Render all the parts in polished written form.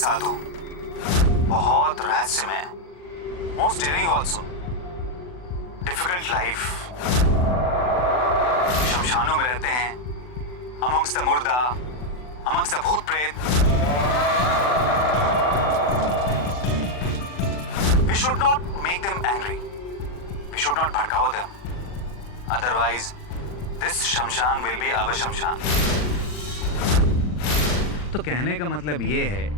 साधु, बहुत रहस्यमय, most daring also, different life. शमशानों में रहते हैं, अमंग्स्ट द मुर्दा, अमंग्स्ट द भूत प्रेत। We should not make them angry. We should not भड़काओ them. Otherwise, this शमशान will be our शमशान। तो कहने का मतलब ये है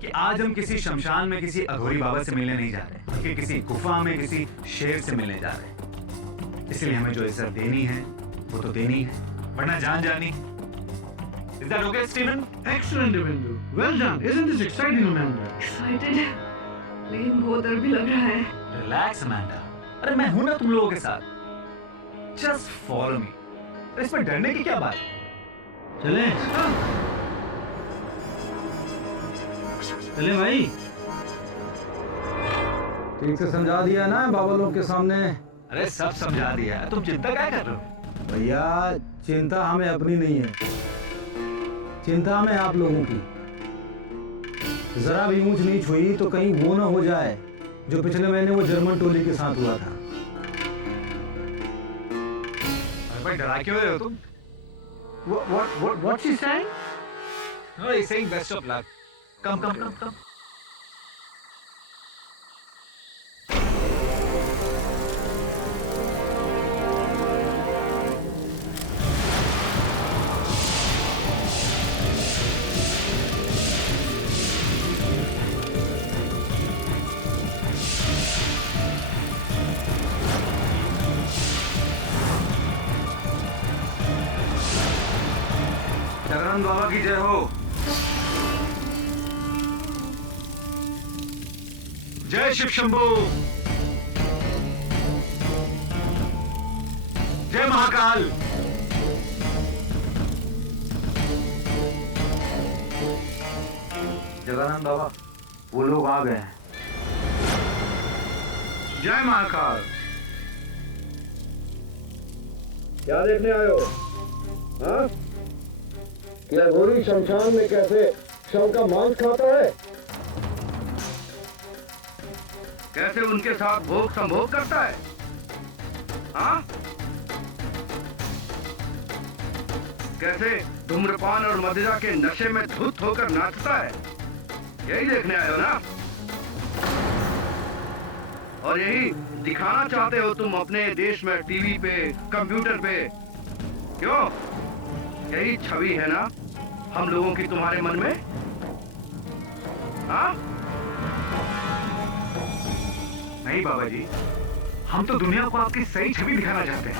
कि आज हम किसी शमशान में किसी अघोरी बाबा से मिलने नहीं जा रहे, बल्कि किसी गुफा में किसी शेर से मिलने जा रहे हैं। इसलिए हमें जो इज्जत देनी है वो तो देनी है, वरना जान जानी। Is that okay, Stephen? Excellent, Devendu. Well done. Isn't this exciting, Amanda? Excited, लेकिन बहुत डर भी लग रहा है। Relax, Amanda. अरे मैं हूं ना तुम लोगों के साथ। Just follow me. इसमें डरने की क्या बात है? चले चले भाई। ठीक से समझा दिया ना बाबा लोग के सामने? अरे सब समझा दिया है, तुम चिंता क्या कर रहे हो? भैया चिंता हमें अपनी नहीं है, चिंता हमें आप लोगों की। जरा भी ऊंच नीच हुई तो कहीं वो ना हो जाए जो पिछले महीने वो जर्मन टोली के साथ हुआ था। अरे भाई डरा क्यों रहे हो तुम? What she saying? No, he's saying best of luck. Come. Jagannath बाबा की जय हो। जय शिव शंभू, जय महाकाल। जगन्नाथ बाबा वो लोग आ गए हैं। जय महाकाल। क्या देखने आए हो? हाँ? क्या घोरी शमशान में कैसे शव का मांस खाता है? कैसे उनके साथ भोग संभोग करता है? हाँ? कैसे धूम्रपान और मदिरा के नशे में धुत होकर नाचता है? यही देखने आए हो ना? और यही दिखाना चाहते हो तुम अपने देश में टीवी पे, कंप्यूटर पे? क्यों? यही छवि है ना हम लोगों की तुम्हारे मन में? हाँ? नहीं बाबा जी, हम तो दुनिया को आपकी सही छवि दिखाना चाहते हैं।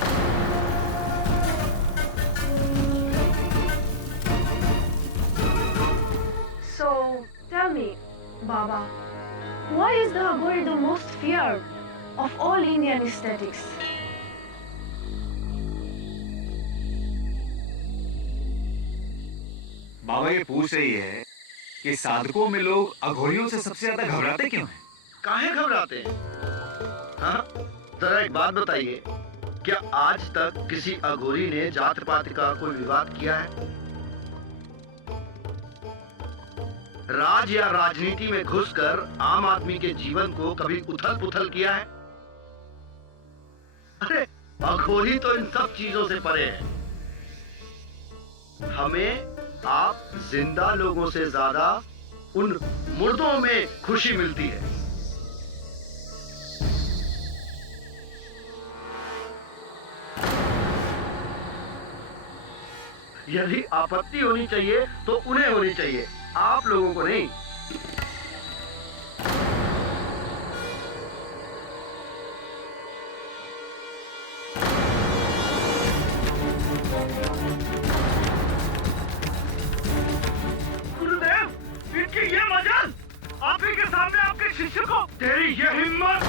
So tell me, Baba, why is the Aghori the most feared of all Indian aesthetics? बाबा ये पूछ रही है कि साधकों में लोग अघोरियों से सबसे ज्यादा घबराते क्यों हैं? काहे घबराते हैं? हाँ? जरा एक बात बताइए, क्या आज तक किसी अघोरी ने जात पात का कोई विवाद किया है? राज या राजनीति में घुसकर आम आदमी के जीवन को कभी उथल पुथल किया है? अरे अघोरी तो इन सब चीजों से परे है। हमें आप जिंदा लोगों से ज्यादा उन मुर्दों में खुशी मिलती है। यदि आपत्ति होनी चाहिए तो उन्हें होनी चाहिए, आप लोगों को नहीं। गुरुदेव, इनकी ये मजाल, आप ही के सामने आपके शिष्य को, तेरी ये हिम्मत,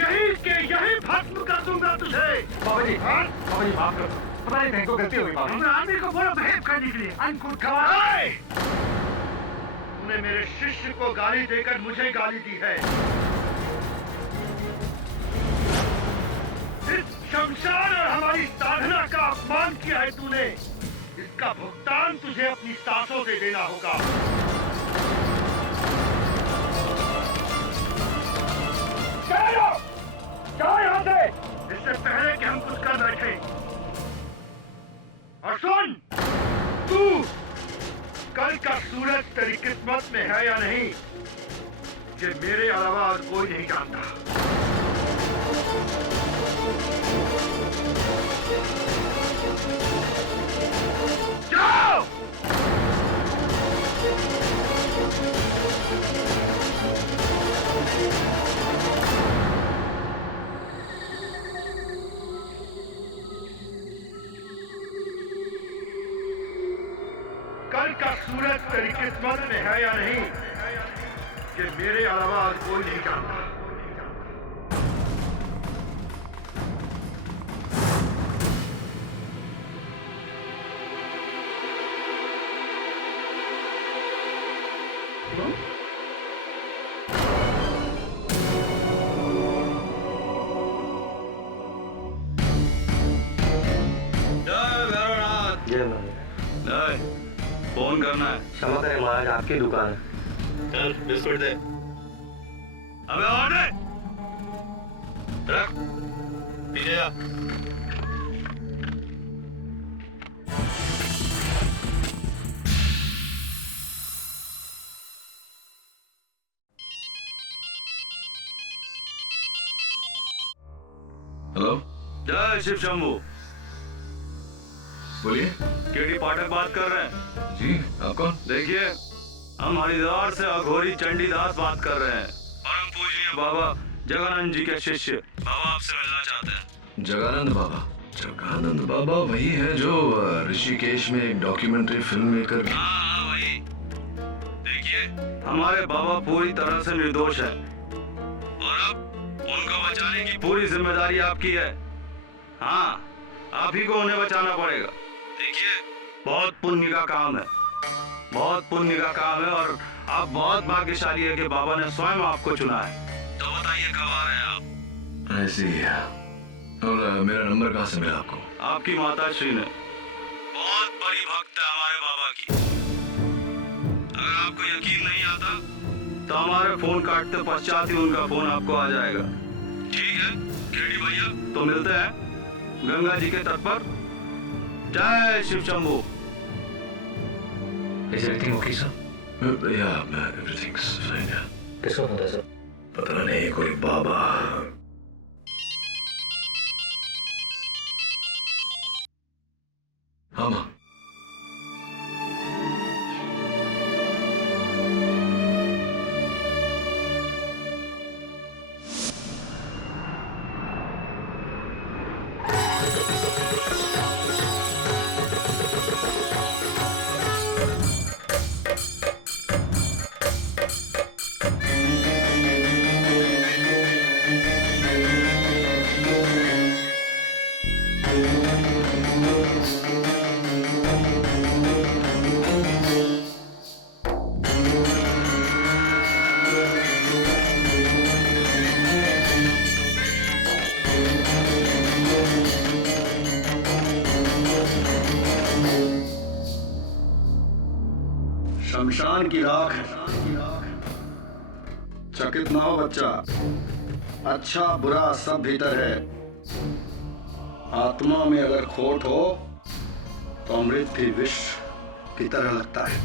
यही भस्म कर दूंगा तुझे। बाबा जी माफ करो, पता नहीं को गलती हो गई बाबा। आदमी को बोलो बिहेव करने के लिए। अनकुट गवार, तूने मेरे शिष्य को गाली देकर मुझे गाली दी है। इस शमशान और हमारी साधना का अपमान किया है तूने। इस इसका भुगतान तुझे अपनी सांसों से देना होगा। जाओ यहाँ से, इससे पहले कि हम कुछ कर बैठे। और सुन, तू कल का सूरज तेरी किस्मत में है या नहीं, ये मेरे अलावा और कोई नहीं जानता। जाओ! कल का सूरज तेरी किस्मत में है या नहीं, ये मेरे अलावा और कोई नहीं जानता। जय महाराज। नहीं, फोन करना है। क्षमा करें महाराज, आपकी दुकान है। चल बिस्कुट दे। अबे और दे। रख, पीछे जा। हेलो, जय शिव शंभू। बोलिए। केडी पाठक बात कर रहे हैं। जी, आप कौन? देखिए, हम हरिद्वार से अघोरी चंडीदास बात कर रहे हैं। परम पूजनीय बाबा जगानंद जी के शिष्य बाबा आपसे मिलना चाहते हैं। जगानंद बाबा? जगानंद बाबा वही है जो ऋषिकेश में एक डॉक्यूमेंट्री फिल्म मेकर। हाँ वही। देखिए, हमारे बाबा पूरी तरह से निर्दोष है और अब उनको बचाने की पूरी जिम्मेदारी आपकी है। हाँ, आप ही को उन्हें बचाना पड़ेगा। देखिए, बहुत पुण्य का काम है, बहुत पुण्य का काम है और आप बहुत भाग्यशाली है कि बाबा ने स्वयं आपको चुना है। तो बताइए कब आ रहे हैं आप? ऐसी है। और मेरा नंबर कहाँ से मिला आपको? आपकी माता श्री ने। बहुत बड़ी भक्त है हमारे बाबा की। अगर आपको यकीन नहीं आता तो हमारे फोन काटते पश्चात ही उनका फोन आपको आ जाएगा। ठीक है केडी भैया, तो मिलते हैं गंगा जी के तट पर। जय Shiv Shambhu. Is everything okay, sir? Yeah, everything's fine. Yeah. किसको होता है सर? पता नहीं, कोई बाबा। हाँ माँ। शमशान की राख है। चकित ना हो बच्चा, अच्छा बुरा सब भीतर है। आत्मा में अगर खोट हो तो अमृत भी विष की तरह लगता है।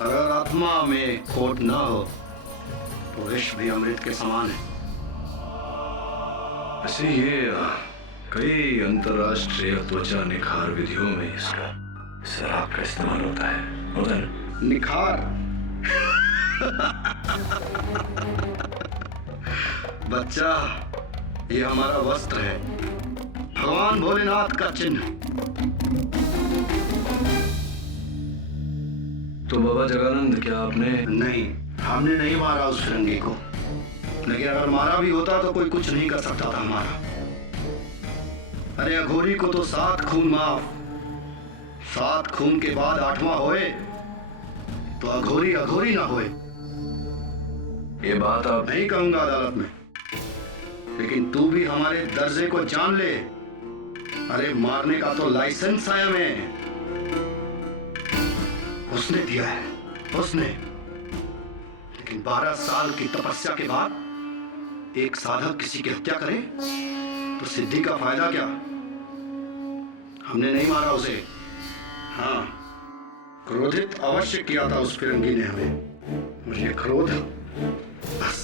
अगर आत्मा में खोट ना हो तो विष भी अमृत के समान है। वैसे ये कई अंतरराष्ट्रीय त्वचा निखार विधियों में इसका शराब का इस्तेमाल होता है ना? निखार बच्चा, ये हमारा वस्त्र है, भगवान भोलेनाथ का चिन्ह। तो बाबा जगानंद, क्या आपने? नहीं, हमने नहीं मारा उस फिरंगी को, लेकिन अगर मारा भी होता तो कोई कुछ नहीं कर सकता था हमारा। अरे अघोरी को तो 7 खून माफ, 7 खून के बाद 8वां होए तो अघोरी अघोरी ना होए। ये बात आप नहीं कहूंगा अदालत में, लेकिन तू भी हमारे दर्जे को जान ले। अरे मारने का तो लाइसेंस आया मैं, उसने दिया है, उसने। लेकिन 12 साल की तपस्या के बाद एक साधक किसी की हत्या करे तो सिद्धि का फायदा क्या? हमने नहीं मारा उसे। हाँ, क्रोधित अवश्य किया था उस फिरंगी ने हमें। मुझे क्रोध, बस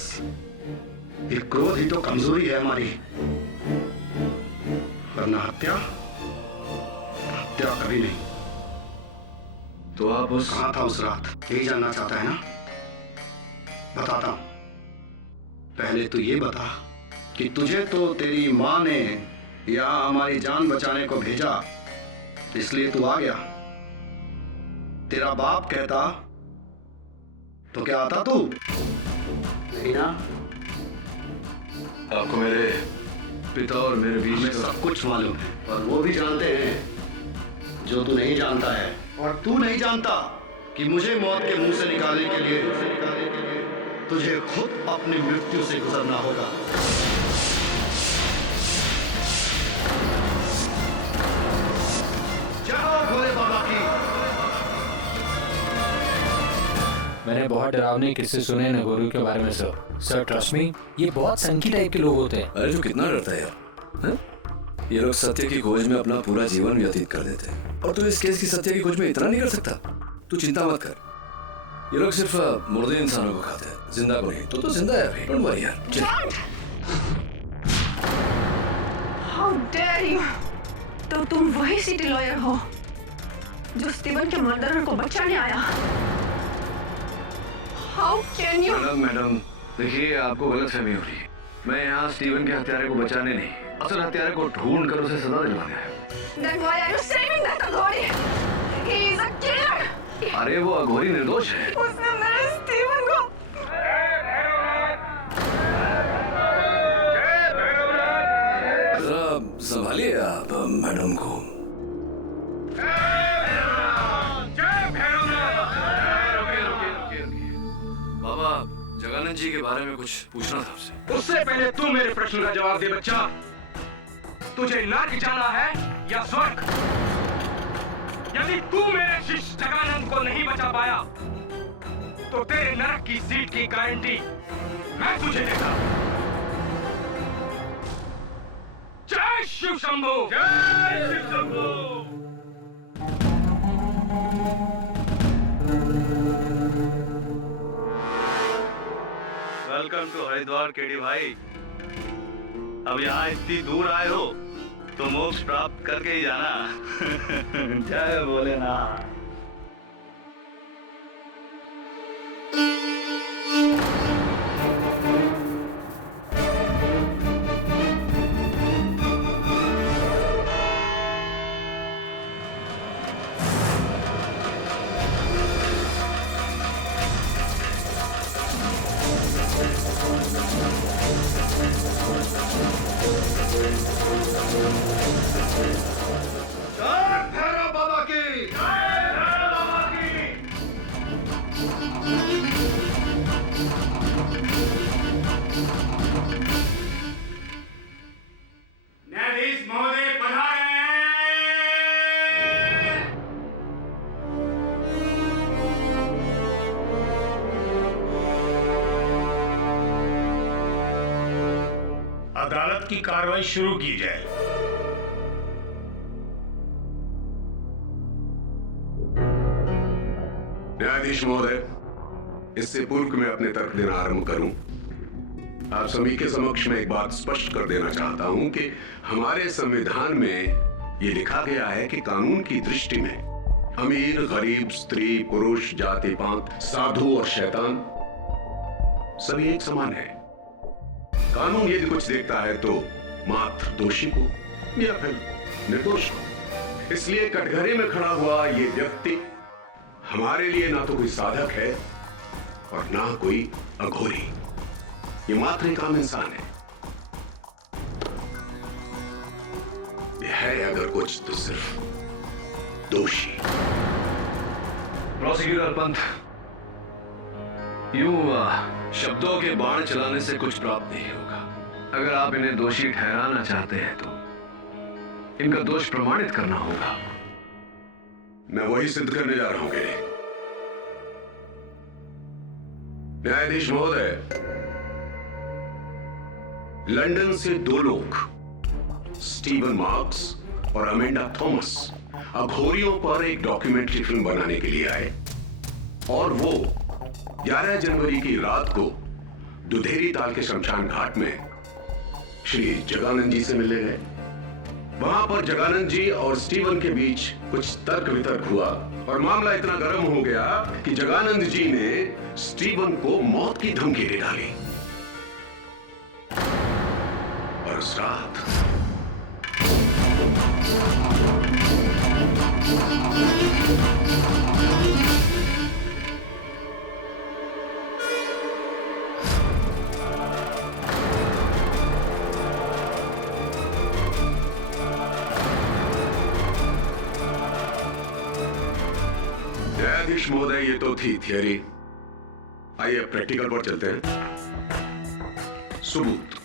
ये क्रोध ही तो कमजोरी है हमारी, वरना हत्या कभी नहीं। तो आप उस कहाँ था उस रात, यही जानना चाहता है ना? बताता हूं। पहले तो ये बता कि तुझे तो तेरी माँ ने यहाँ हमारी जान बचाने को भेजा, इसलिए तू आ गया। तेरा बाप कहता तो क्या आता तू? नहीं ना? आपको मेरे पिता और मेरे बीच हमें सब कुछ मालूम है, और वो भी जानते हैं जो तू नहीं जानता है। और तू नहीं जानता कि मुझे मौत के मुंह से निकालने के लिए तुझे खुद अपनी मृत्यु से गुजरना होगा। जय हो भोले बाबा की। मैंने बहुत डरावने किस्से सुने हैं नगोरी के बारे में सर ट्रस्ट मी, ये बहुत संकी टाइप के लोग होते हैं। अरे जो कितना डरता है यार, है? ये लोग सत्य की खोज में अपना पूरा जीवन व्यतीत कर देते हैं, और तू इस केस की सत्य की खोज में इतना नहीं कर सकता। तू चिंता मत कर, ये लोग सिर्फ मुर्दे इंसानों को खाते हैं, जिंदा को नहीं। तो जिंदा है भाई, डोंट वरी यार। How dare you? तो तुम वही सिटी लॉयर हो जो स्टीवन के मर्डरर को बचाने आया? How can you? मैडम देखिए, आपको गलतफहमी हो रही है। मैं यहाँ स्टीवन के हत्यारे को बचाने नहीं, असल हत्यारे को ढूंढ कर उसे सजा दिलवाने आया। Then why are you saving that Aghori? He is a killer. अरे वो अघोरी निर्दोष है। उसने मेरे स्टीवन को। जरा संभालिए आप मैडम को। बाबा, जगानंद जी के बारे में कुछ पूछना था आपसे। उससे पहले तू मेरे प्रश्न का जवाब दे बच्चा। तुझे नर्क जाना है या स्वर्ग? यदि तू मेरे शिष्य जगानंद को नहीं बचा पाया तो तेरे नरक की सीट की गारंटी मैं तुझे देता। जय शिव शंभू। जय Shiv Shambhu. Welcome to Haridwar KD भाई। अब यहाँ इतनी दूर आए हो तो मोक्ष प्राप्त करके ही जाना। जय भोलेनाथ। अदालत की कार्रवाई शुरू की जाए। न्यायाधीश महोदय, इससे पूर्व कि मैं अपने तर्क देना आरंभ करूं, आप सभी के समक्ष मैं एक बात स्पष्ट कर देना चाहता हूं कि हमारे संविधान में ये लिखा गया है कि कानून की दृष्टि में अमीर, गरीब, स्त्री, पुरुष, जाति पात, साधु और शैतान सभी एक समान है। कानून यदि कुछ देखता है तो मात्र दोषी को या फिर निर्दोष को। इसलिए कटघरे में खड़ा हुआ ये व्यक्ति हमारे लिए ना तो कोई साधक है और ना कोई अघोरी, ये मात्र एक आम इंसान है। ये है अगर कुछ तो सिर्फ दोषी। प्रोसिक्यूटर पंथ, यूं शब्दों के बाण चलाने से कुछ प्राप्त नहीं होगा। अगर आप इन्हें दोषी ठहराना चाहते हैं इनका दोष प्रमाणित करना होगा। मैं वही सिद्ध करने जा रहा हूं गिरी। न्यायाधीश महोदय, लंदन से 2 लोग, स्टीवन मार्क्स और अमेंडा थॉमस, अघोरियों पर एक डॉक्यूमेंट्री फिल्म बनाने के लिए आए और वो 11 जनवरी की रात को दुधेरी ताल के शमशान घाट में श्री जगानंद जी से मिलने गए। वहां पर जगानंद जी और स्टीवन के बीच कुछ तर्क वितर्क हुआ और मामला इतना गर्म हो गया कि जगानंद जी ने स्टीवन को मौत की धमकी दे डाली। और उस रात न्यायाधीश महोदय, ये तो थी थियरी। आइए प्रैक्टिकल पर चलते हैं। सबूत।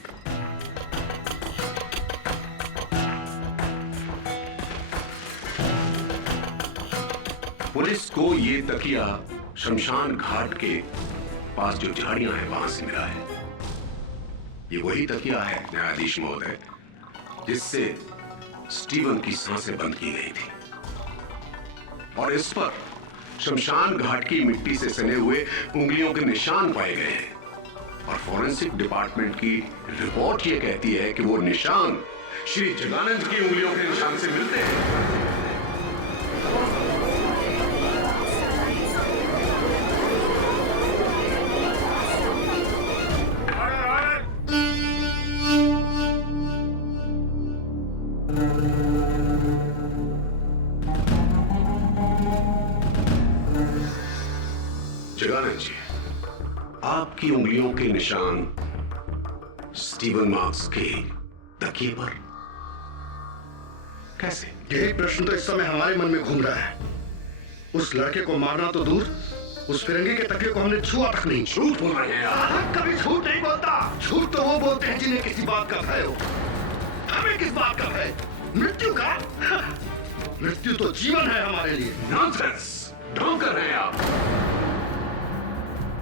पुलिस को ये तकिया शमशान घाट के पास जो झाड़ियां हैं वहां से मिला है। ये वही तकिया है न्यायाधीश महोदय जिससे स्टीवन की सांसें बंद की गई थी और इस पर शमशान घाट की मिट्टी से सने हुए उंगलियों के निशान पाए गए हैं और फॉरेंसिक डिपार्टमेंट की रिपोर्ट ये कहती है कि वो निशान श्री जगानंद की उंगलियों के निशान से मिलते हैं। जगानंद जी, आपकी उंगलियों के निशान स्टीवन मार्क्स के तकिए पर कैसे? यही प्रश्न तो इस समय हमारे मन में घूम रहा है। उस लड़के को मारना तो दूर, उस फिरंगी के तकिए को हमने छुआ तक नहीं। झूठ बोल रहे हैं आप। कभी झूठ नहीं बोलता। झूठ तो वो बोलते हैं जिन्हें किसी बात का भय हो। हमें किस बात का भय? मृत्यु का? मृत्यु तो जीवन है हमारे लिए। नॉनसेंस! ढोंग कर रहे हैं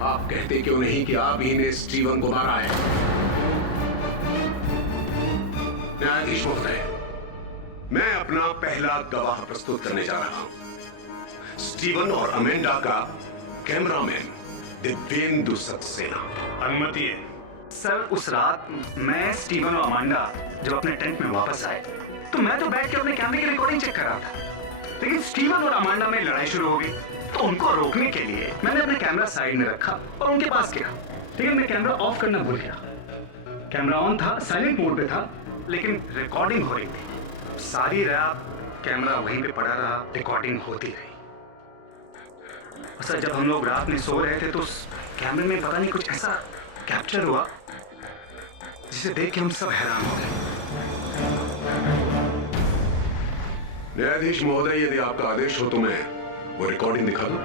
आप कहते क्यों नहीं कि आप ही ने स्टीवन को मारा है? न्यायाधीश महोदय, मैं अपना पहला गवाह प्रस्तुत करने जा रहा हूं। स्टीवन और अमेंडा का कैमरामैन दिव्येंदु सक्सेना। अनुमति है सर। उस रात मैं, स्टीवन और अमांडा जब अपने टेंट में वापस आए तो मैं तो बैठ के अपने कैमरे की रिकॉर्डिंग चेक कर रहा था, लेकिन स्टीवन और अमांडा में लड़ाई शुरू हो गई। तो उनको रोकने के लिए मैंने अपना कैमरा साइड में रखा और उनके पास गया, लेकिन मैं कैमरा ऑफ करना भूल गया। कैमरा ऑन था, साइलेंट मोड पे था, लेकिन रिकॉर्डिंग हो रही थी। सारी रात कैमरा वहीं पे पड़ा रहा, रिकॉर्डिंग होती रही। सर, जब हम लोग रात में सो रहे थे तो उस कैमरे में पता नहीं कुछ ऐसा कैप्चर हुआ जिसे देख के हम सब हैरान हो गए। न्यायाधीश महोदय, यदि आपका आदेश हो तो मैं वो रिकॉर्डिंग दिखा दूं?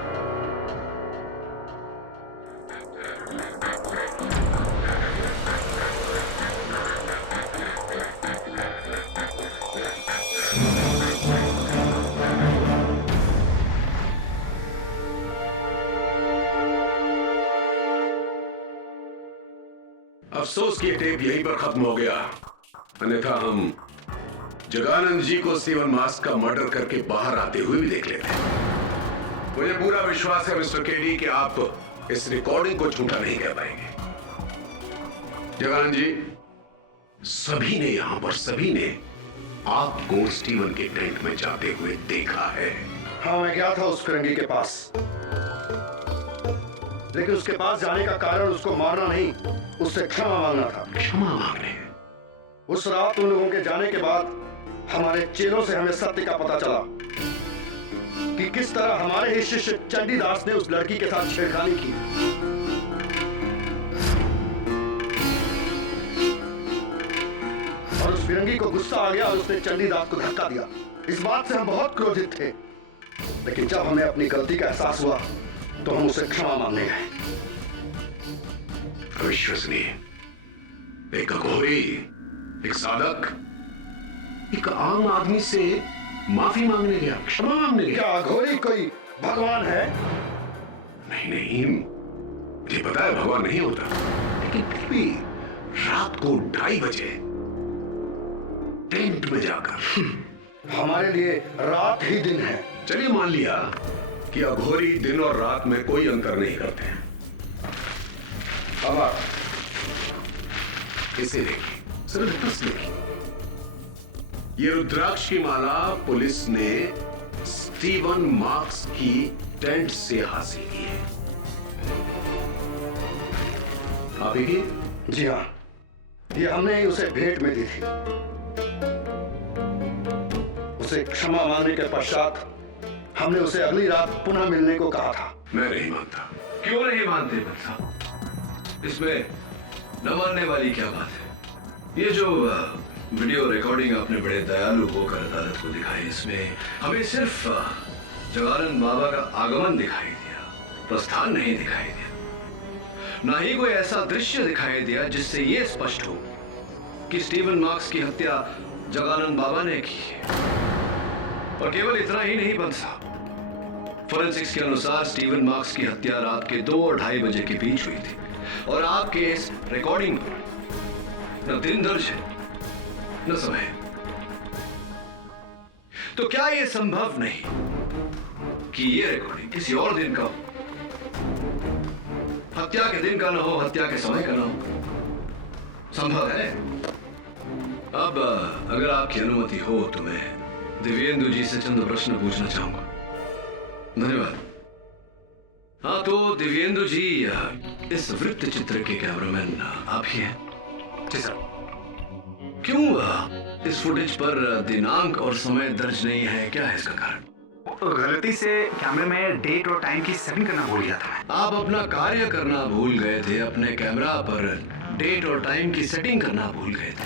अफसोस कि टेप यहीं पर खत्म हो गया, अन्यथा हम जगानंद जी को स्टीवन मार्क्स का मर्डर करके बाहर आते हुए भी देख लेते हैं। मुझे पूरा विश्वास है मिस्टर केडी कि आप इस रिकॉर्डिंग को झूठा नहीं कह पाएंगे। जगानंद जी, सभी ने यहां पर सभी ने आपको स्टीवन के टेंट में जाते हुए देखा है। हाँ, मैं गया था उस फिरंगी के पास, लेकिन उसके पास जाने का कारण उसको मारना नहीं, उससे क्षमा मांगना था। क्षमा मांगने? उस रात उन लोगों के जाने के बाद हमारे चेलों से हमें सत्य का पता चला कि किस तरह हमारे ही शिष्य चंडीदास ने उस लड़की के साथ छेड़खानी की। और उस फिरंगी को गुस्सा आ गया और उसने चंडीदास को धक्का दिया। इस बात से हम बहुत क्रोधित थे, लेकिन जब हमें अपनी गलती का एहसास हुआ तो हम उसे क्षमा मांगने गए। अविश्वसनीय, एक अघोरी, एक साधक, एक आम आदमी से माफी मांगने गया, क्षमा मांगने गया। क्या अघोरी कोई भगवान है? नहीं नहीं, मुझे पता है भगवान नहीं होता, लेकिन फिर भी रात को 2:30 बजे टेंट में जाकर हमारे लिए रात ही दिन है। चलिए मान लिया कि अघोरी दिन और रात में कोई अंतर नहीं करते हैं। अब आप इसे देखिए, सिर्फ बस देखिए। ये रुद्राक्ष की माला पुलिस ने स्टीवन मार्क्स की टेंट से हासिल की है। आप ही? जी हाँ, ये हमने ही उसे भेंट में दी थी। उसे क्षमा मांगने के पश्चात हमने उसे अगली रात पुनः मिलने को कहा था। मैं नहीं मानता। क्यों नहीं मानते साहब? इसमें न मानने वाली क्या बात है? ये जो वीडियो रिकॉर्डिंग आपने बड़े दयालु होकर अदालत को दिखाई, इसमें हमें सिर्फ जगानंद बाबा का आगमन दिखाई दिया, प्रस्थान नहीं दिखाई दिया। ना ही कोई ऐसा दृश्य दिखाई दिया जिससे यह स्पष्ट हो कि स्टीवन मार्क्स की हत्या जगानंद बाबा ने की है। और केवल इतना ही नहीं बन साहब, फोरेंसिक्स के अनुसार स्टीवन मार्क्स की हत्या रात के 2 और 2:30 बजे के बीच हुई थी। और आपके इस रिकॉर्डिंग में न दिन दर्ज है न समय। तो क्या यह संभव नहीं कि यह रिकॉर्डिंग किसी और दिन का हो? हत्या के दिन का ना हो, हत्या के समय का ना हो। संभव है। अब अगर आपकी अनुमति हो तो मैं दिव्येंदु जी से चंद प्रश्न पूछना चाहूंगा। धन्यवाद। हाँ तो दिव्येंदु जी, इस वृत्त चित्र के कैमरामैन आप ही हैं? जी सर। क्यों इस फुटेज पर दिनांक और समय दर्ज नहीं है? क्या है इसका कारण? गलती से कैमरे में डेट और टाइम की सेटिंग करना भूल गया था मैं। आप अपना कार्य करना भूल गए थे, अपने कैमरा पर डेट और टाइम की सेटिंग करना भूल गए थे।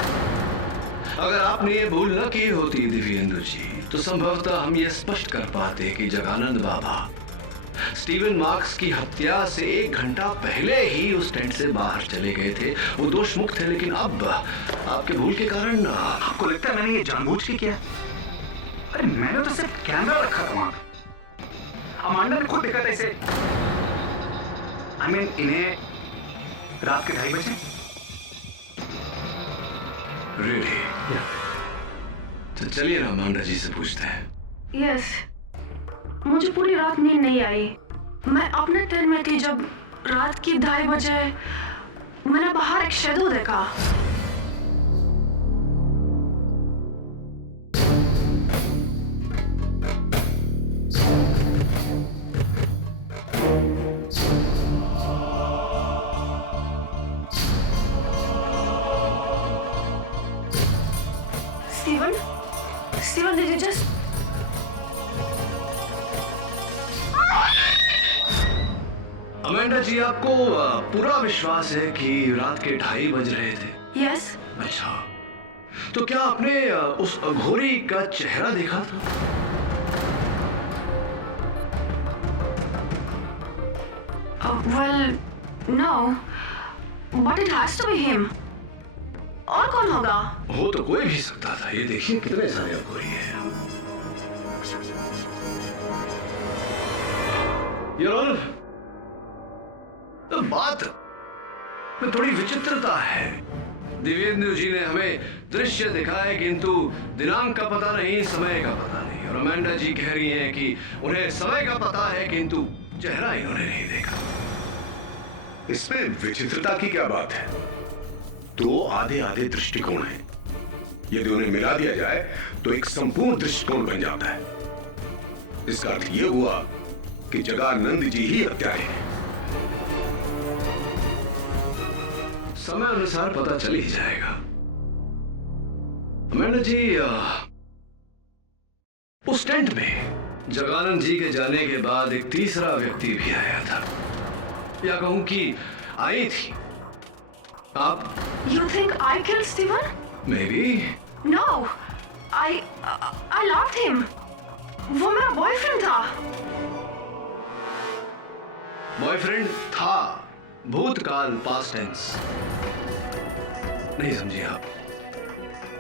अगर आपने ये भूल न की होती दिव्येंदु जी, तो संभवतः हम ये स्पष्ट कर पाते कि जगानंद बाबा स्टीवन मार्क्स की हत्या से 1 घंटा पहले ही उस टेंट से बाहर चले गए थे। वो दोष मुक्त थे, लेकिन अब आपके भूल के कारण। आपको लगता है मैंने ये जानबूझ के किया? अरे मैंने तो सिर्फ कैमरा रखा था वहां पे। अमांडा ने खुद देखा था इसे। I mean, इन्हें रात के 2:30 बजे। Really? तो चलिए ना अमांडा जी से पूछते हैं। यस, मुझे पूरी रात नींद नहीं आई। मैं अपने टेंट में थी जब रात की 2:30 बजे मैंने बाहर एक शैडो देखा। Steven, did you just... Amanda ji, आपको पूरा विश्वास है कि रात के 2:30 बज रहे थे? Yes. अच्छा, तो क्या आपने उस अघोरी का चेहरा देखा था? Well, no. But it has to be him. और कौन होगा? हो तो कोई भी सकता था। ये देखिए कितने सारे अघोरी हैं। Your Honor, तो बात में थोड़ी विचित्रता है। दिव्येंदु जी ने हमें दृश्य दिखाए, किंतु दिनांक का पता नहीं, समय का पता नहीं। और अमांडा जी कह रही हैं कि उन्हें समय का पता है, किंतु चेहरा इन्होंने नहीं देखा। इसमें विचित्रता की क्या बात है? 2 आधे-आधे दृष्टिकोण हैं। यदि उन्हें मिला दिया जाए तो एक संपूर्ण दृष्टिकोण बन जाता है। इसका अर्थ यह हुआ कि जगानंद जी ही हत्यारे हैं। समय अनुसार पता चल ही जाएगा। अमांडा जी, उस टेंट में जगानंद जी के जाने के बाद एक तीसरा व्यक्ति भी आया था, या कहूं कि आई थी। आप? You think I killed Steven? Maybe. No, I loved him. वो मेरा बॉयफ्रेंड था। बॉयफ्रेंड था, भूतकाल, पास्ट टेंस। नहीं समझे आप?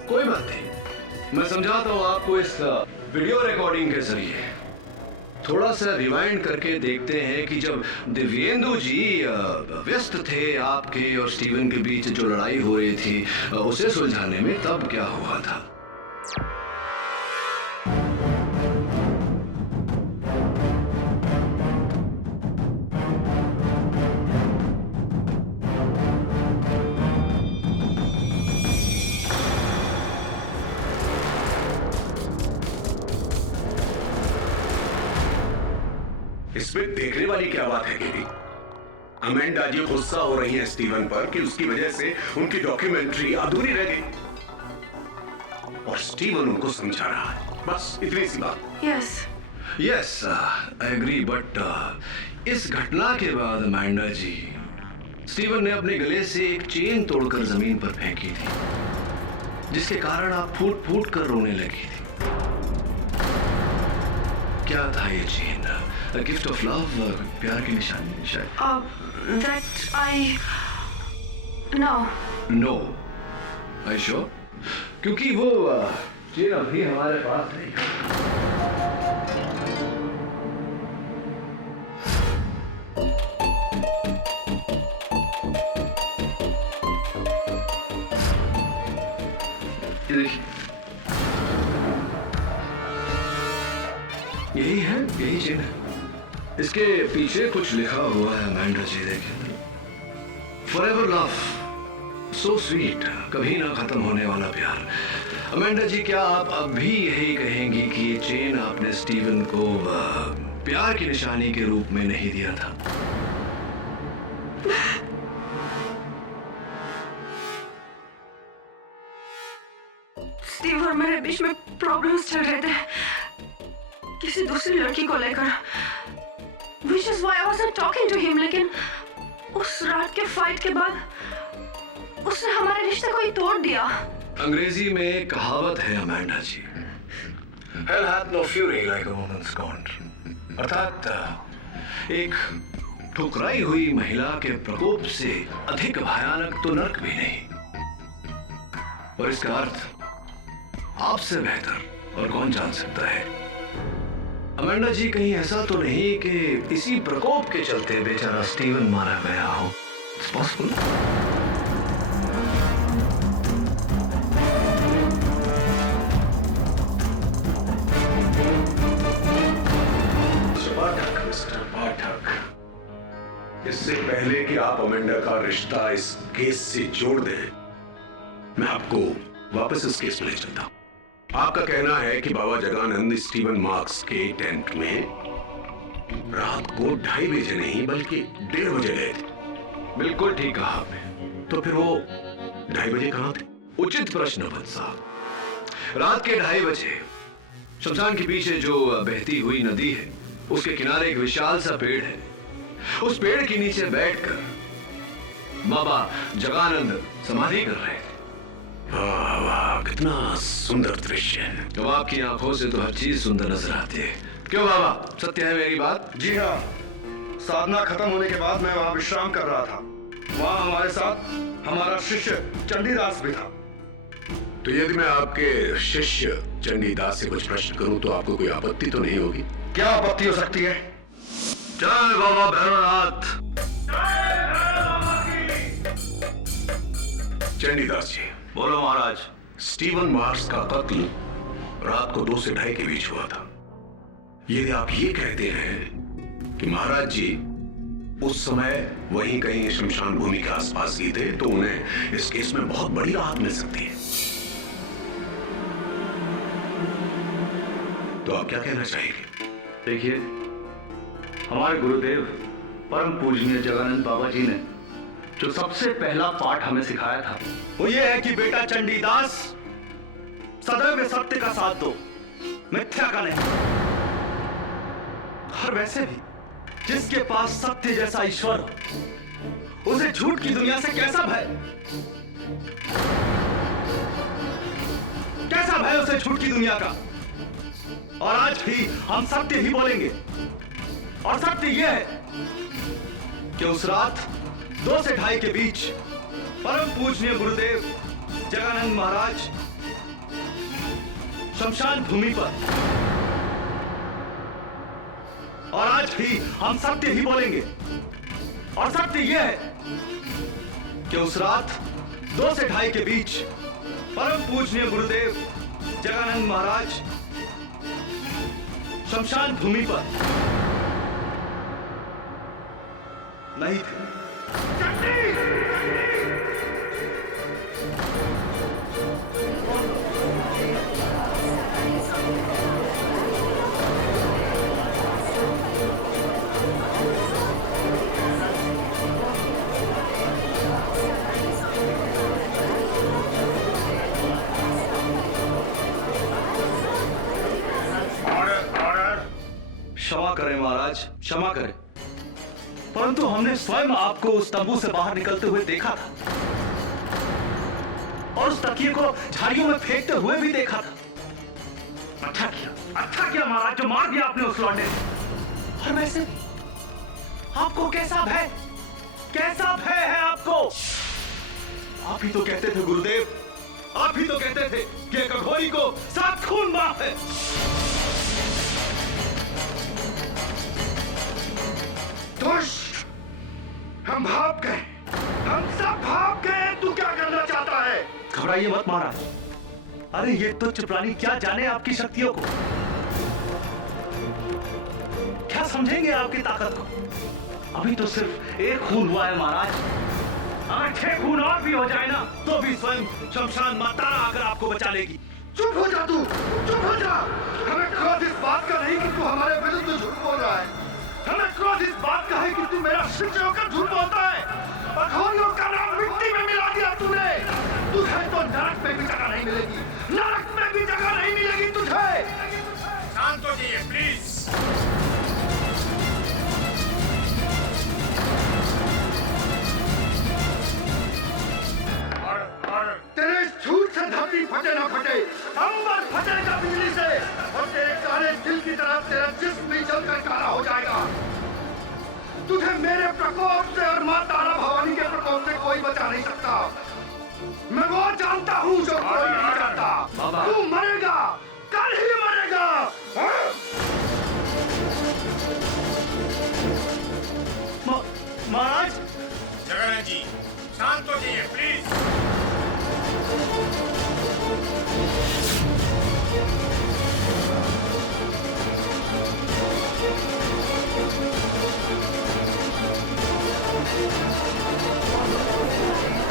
कोई बात नहीं, मैं समझाता हूँ आपको इस वीडियो रिकॉर्डिंग के जरिए। थोड़ा सा रिवाइंड करके देखते हैं कि जब दिव्येंदु जी व्यस्त थे आपके और स्टीवन के बीच जो लड़ाई हो रही थी उसे सुलझाने में, तब क्या हुआ था। इसमें देखने वाली क्या बात है केवी? अमेंडा जी गुस्सा हो रही हैं स्टीवन पर कि उसकी वजह से उनकी डॉक्यूमेंट्री अधूरी रह गई और स्टीवन उनको समझा रहा है, बस इतनी सी बात। यस आई एग्री, बट इस घटना के बाद अमेंडा जी, स्टीवन ने अपने गले से एक चेन तोड़कर जमीन पर फेंकी थी, जिसके कारण आप फूट फूट कर रोने लगी थी। क्या था ये chain? A gift of love, प्यार की निशानी शायद। That I no. No. Are you sure? क्योंकि वो चेन अभी हमारे पास नहीं है। ये देखिए, यही है, यही चेन है। इसके पीछे कुछ लिखा हुआ है अमेंडा जी, देखिए। फॉरएवर लव, सो स्वीट, कभी ना खत्म होने वाला प्यार। अमेंडा जी, क्या आप अब भी यही कहेंगी कि ये चेन आपने स्टीवन को प्यार की निशानी के रूप में नहीं दिया था? स्टीव और मेरे बीच में प्रॉब्लम्स चल रहे थे किसी दूसरी लड़की को लेकर, which is why I wasn't talking to him। लेकिन उस रात के फाइट के बाद उसने हमारे रिश्ते को ही तोड़ दिया। अंग्रेजी में एक कहावत है Amanda ji, Hell hath no fury like a woman's scorn, अर्थात एक ठुकराई हुई महिला के प्रकोप से अधिक भयानक तो नरक भी नहीं। और इसका अर्थ आपसे बेहतर और कौन जान सकता है। अमेंडा जी, कहीं ऐसा तो नहीं कि इसी प्रकोप के चलते बेचारा स्टीवन मारा गया हो? It's possible? मिस्टर पाठक, इससे पहले कि आप अमेंडा का रिश्ता इस केस से जोड़ दें, मैं आपको वापस इस केस में ले चलता हूं। आपका कहना है कि बाबा जगानंद स्टीवन मार्क्स के टेंट में रात को 2:30 बजे नहीं बल्कि 1:30 बजे गए थे। बिल्कुल ठीक कहा आपने। तो फिर वो 2:30 बजे कहां थे? उचित प्रश्न भट्ट साहब। रात के 2:30 बजे शमशान के पीछे जो बहती हुई नदी है, उसके किनारे एक विशाल सा पेड़ है। उस पेड़ के नीचे बैठकर बाबा जगानंद समाधि कर रहे थे। वाह वाह, कितना सुंदर दृश्य है। तो आपकी आंखों से तो हर चीज सुंदर नजर आती है। क्यों बाबा, सत्य है मेरी बात? जी हाँ, साधना खत्म होने के बाद मैं वहाँ विश्राम कर रहा था। वहाँ हमारे साथ हमारा शिष्य चंडीदास भी था। तो यदि मैं आपके शिष्य चंडीदास से कुछ प्रश्न करूं तो आपको कोई आपत्ति तो नहीं होगी? क्या आपत्ति हो सकती है? जय बाबा भैरवनाथ। चंडीदास जी। बोलो महाराज। स्टीवन मार्क्स का कत्ल रात को 2 से 2:30 के बीच हुआ था। यदि आप ये कहते हैं कि महाराज जी उस समय वहीं कहीं शमशान भूमि के आसपास ही थे, तो उन्हें इस केस में बहुत बड़ी राहत मिल सकती है। तो आप क्या कहना चाहेंगे? देखिए, हमारे गुरुदेव परम पूजनीय जगानंद बाबा जी ने जो सबसे पहला पाठ हमें सिखाया था, वो ये है कि बेटा चंडीदास, सदैव सत्य का साथ दो, मिथ्या का नहीं। और वैसे भी जिसके पास सत्य जैसा ईश्वर हो, उसे झूठ की दुनिया से कैसा भय? कैसा भय उसे झूठ की दुनिया का? और आज भी हम सत्य ही बोलेंगे। और सत्य यह है कि उस रात 2 से 2:30 के बीच परम पूजनीय गुरुदेव जगानंद महाराज शमशान भूमि पर। और आज भी हम सत्य ही बोलेंगे। और सत्य यह है कि उस रात 2 से 2:30 के बीच परम पूजनीय गुरुदेव जगानंद महाराज शमशान भूमि पर नहीं थे। क्षमा करें महाराज, क्षमा करें, परंतु हमने स्वयं आपको उस तंबू से बाहर निकलते हुए देखा था और उस तकिए को झाड़ियों में फेंकते हुए भी देखा था। अच्छा किया महाराज जो मार दिया आपने उस लौंडे को। और वैसे आपको कैसा भय है आपको? आप ही तो कहते थे गुरुदेव, आप ही तो कहते थे कि एक अघोरी को 7 खून माफ है। दुष्ट, हम भाग गए, हम सब भाग गए। तू क्या करना चाहता है? घबराइए मत महाराज। अरे ये तुच्छ प्राणी क्या जाने आपकी शक्तियों को, क्या समझेंगे आपकी ताकत को। अभी तो सिर्फ 1 खून हुआ है महाराज, अगर 6 खून और भी हो जाए ना तो भी स्वयं शमशान माता आकर आपको बचा लेगी। चुप हो जा तू, चुप हो जा। हमें क्रोध इस बात का नहीं कि तू हमारे विरुद्ध झूठ बोल रहा है, हमें क्रोध इस बात का है कि तू मेरा शिष्य होकर झूठ बोलता है। अघोरियों का नाम मिट्टी में मिला दिया तूने। तुझे तो नरक में भी जगह नहीं मिलेगी, नरक में भी जगह नहीं मिलेगी तुझे। शांत हो जाइए प्लीज। तेरे झूठ से धरती फटे ना फटे, अंबर फटेगा बिजली से और तेरे काले दिल की तरफ तेरा जिस्म भी जलकर काला हो जाएगा। तुझे मेरे प्रकोप से और मां तारा भवानी के प्रकोप से कोई बचा नहीं सकता। मैं वो जानता हूँ जो कोई नहीं जानता। तू मरेगा, कल ही मरेगा। महाराज, जगन्नाथ जी शांत हो जाइए प्लीज।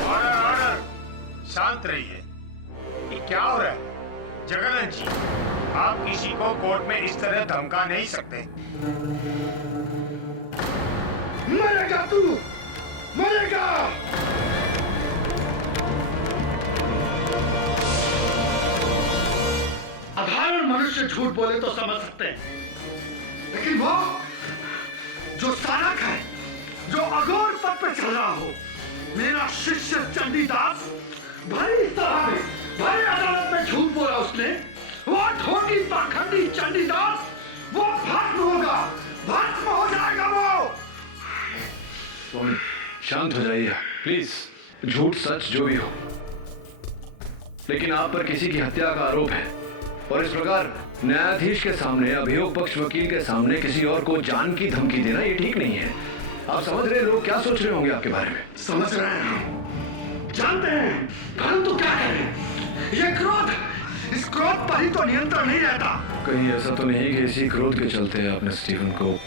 ऑर्डर, शांत रहिए। ये क्या हो रहा है? जगन्नाथ जी, आप किसी को कोर्ट में इस तरह धमका नहीं सकते। मरेगा तू, मरेगा। साधारण मनुष्य झूठ बोले तो समझ सकते हैं, लेकिन वो जो सारक है, जो अघोर पद पे चल रहा हो, मेरा शिष्य चंडीदास, भरी सभा में, भरी अदालत में झूठ बोला उसने। वो ठोटी पाखंडी चंडीदास, वो भस्म होगा, भस्म हो जाएगा वो। शांत हो जाइए प्लीज। झूठ सच जो भी हो, लेकिन आप पर किसी की हत्या का आरोप है और इस प्रकार न्यायाधीश के सामने, अभियोग पक्ष वकील के सामने किसी और को जान की धमकी देना ये ठीक नहीं है। आप समझ रहे हैं लोग क्या सोच रहे होंगे आपके बारे में? समझ रहे हैं, जानते हैं, परंतु क्या करें? ये क्रोध, इस क्रोध पर ही तो नियंत्रण नहीं रहता। कहीं ऐसा तो नहीं कि इसी क्रोध के चलते आपने स्टीफन को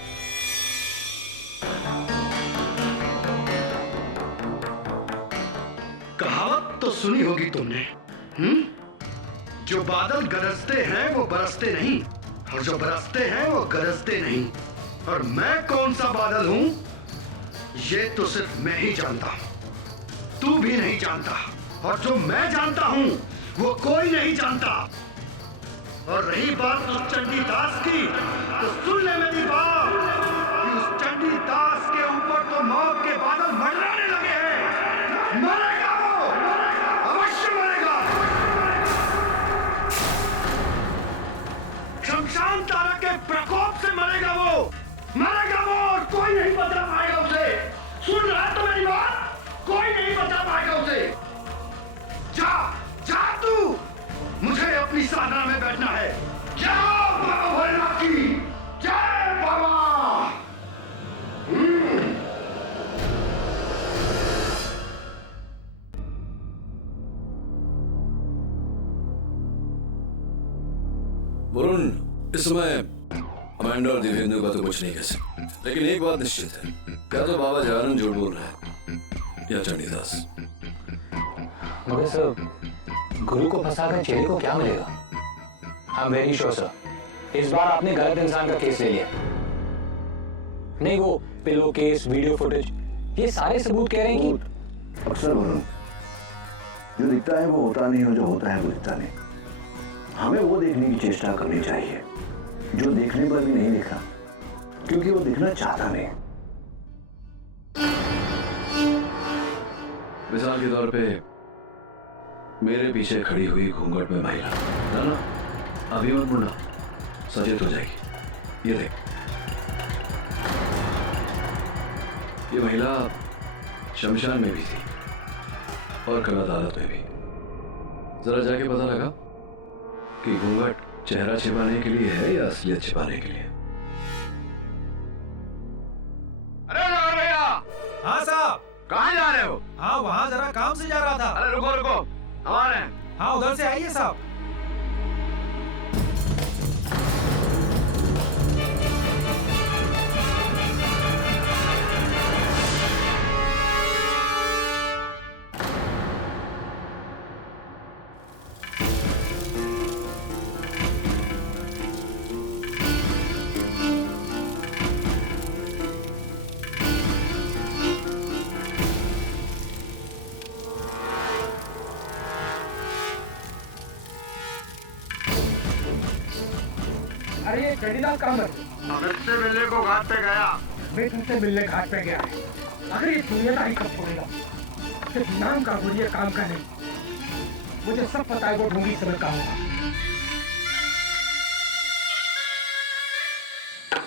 कहावत तो सुनी होगी तुमने, जो बादल गरजते हैं वो बरसते नहीं, और जो बरसते हैं वो गरजते नहीं। और मैं कौन सा बादल हूं ये तो सिर्फ मैं ही जानता हूं, तू भी नहीं जानता। और जो मैं जानता हूं वो कोई नहीं जानता। और रही बात उस चंडीदास की, तो सुन ले मेरी बात कि उस चंडीदास के ऊपर तो मौत के बादल मंडराने लगे हैं। मरेगा वो, अवश्य मरेगा। शमशान तारा के प्रकोप से मरेगा वो, मरेगा वो, और कोई नहीं बचा पाएगा उसे। सुन रहा है तो मेरी बात? कोई नहीं बचा पाएगा उसे। जा, जा तू, मुझे अपनी साधना में बैठना है। वरुण, इस समय अमेंडा और दिव्येंदु का तो कुछ नहीं कह सकते, लेकिन एक बात निश्चित है, क्या तो बाबा जगानंद झूठ बोल रहा है या चंडीदास। मगर सर, गुरु को फंसाकर चेले को क्या मिलेगा? I am very sure sir, इस बार आपने गलत इंसान का केस ले लिया। नहीं, वो पिलो केस, वीडियो फुटेज, ये सारे सबूत कह रहे हैं कि अक्सर वरुण, जो दिखता है वो होता नहीं और जो होता है वो दिखता नहीं। हमें वो देखने की चेष्टा करनी चाहिए जो देखने पर भी नहीं दिखा, क्योंकि वो दिखना चाहता नहीं। मिसाल के तौर पे मेरे पीछे खड़ी हुई घूंघट में महिला, ना अभी मत मुड़ना, सचेत हो जाएगी। ये देख, ये महिला शमशान में भी थी और कल अदालत में भी। जरा जाके पता लगा कि घूंघट चेहरा छिपाने के लिए है या असलियत छिपाने के लिए। अरे नगर भैया। हाँ साहब। कहाँ जा रहे हो? हाँ, वहाँ जरा काम से जा रहा था। अरे रुको रुको, हमारे। हाँ, उधर से आइए साहब। अरे ये चंडीदास कहाँ पर? मिलते मिलने को घाट पे गया। मैं तुमसे मिलने घाट पे गया है। अगर ये दुनियादारी कब छोड़ेगा? सिर्फ नाम का गुड़िया काम का नहीं। मुझे सब पता है वो ढूंढी समय का होगा।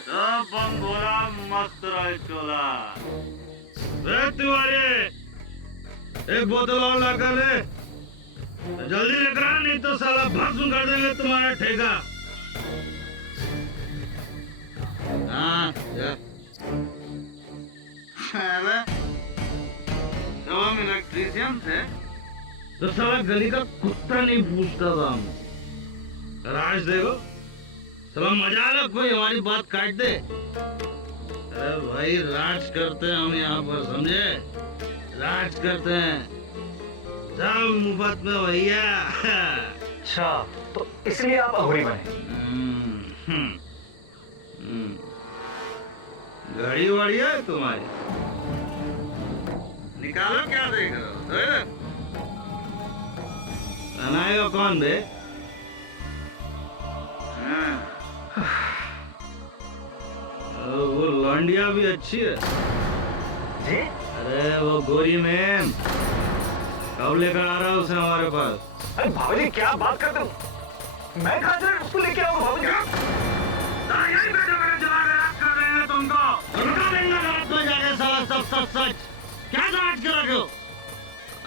सब बम भोला मस्त रहे चोला। तिवारी, एक बोतल और ला कर ले, जल्दी लेकर आ, नहीं तो साला भस्म कर देंगे तुम्हारा ठेका। हाँ, जब हम इलेक्ट्रीशियन थे तो साला गली का कुत्ता नहीं पूछता था हम। राज देखो, साला मजाक कोई हमारी बात काट दे। अरे भाई, राज करते हैं हम यहाँ पर, समझे? राज करते हैं, सब मुफ्त में भैया। अच्छा, तो इसलिए आप अघोरी बने? घड़ी वड़ी है तुम्हारी? निकालो, क्या देख रहे हो? बनाएगा कौन बे? वो लौंडिया भी अच्छी है जी? अरे वो गोरी मैम कब लेकर आ रहा है उसे हमारे पास? अरे बाबा जी, क्या बात करते हो? मैं कहाँ से उसको लेके आऊंगा बाबा जी? यही बैठे बैठे जला के राज कर रहे हैं तुमको। रुका देंगे रात में जाके साला सब सच सच। क्या समझ के रखे हो?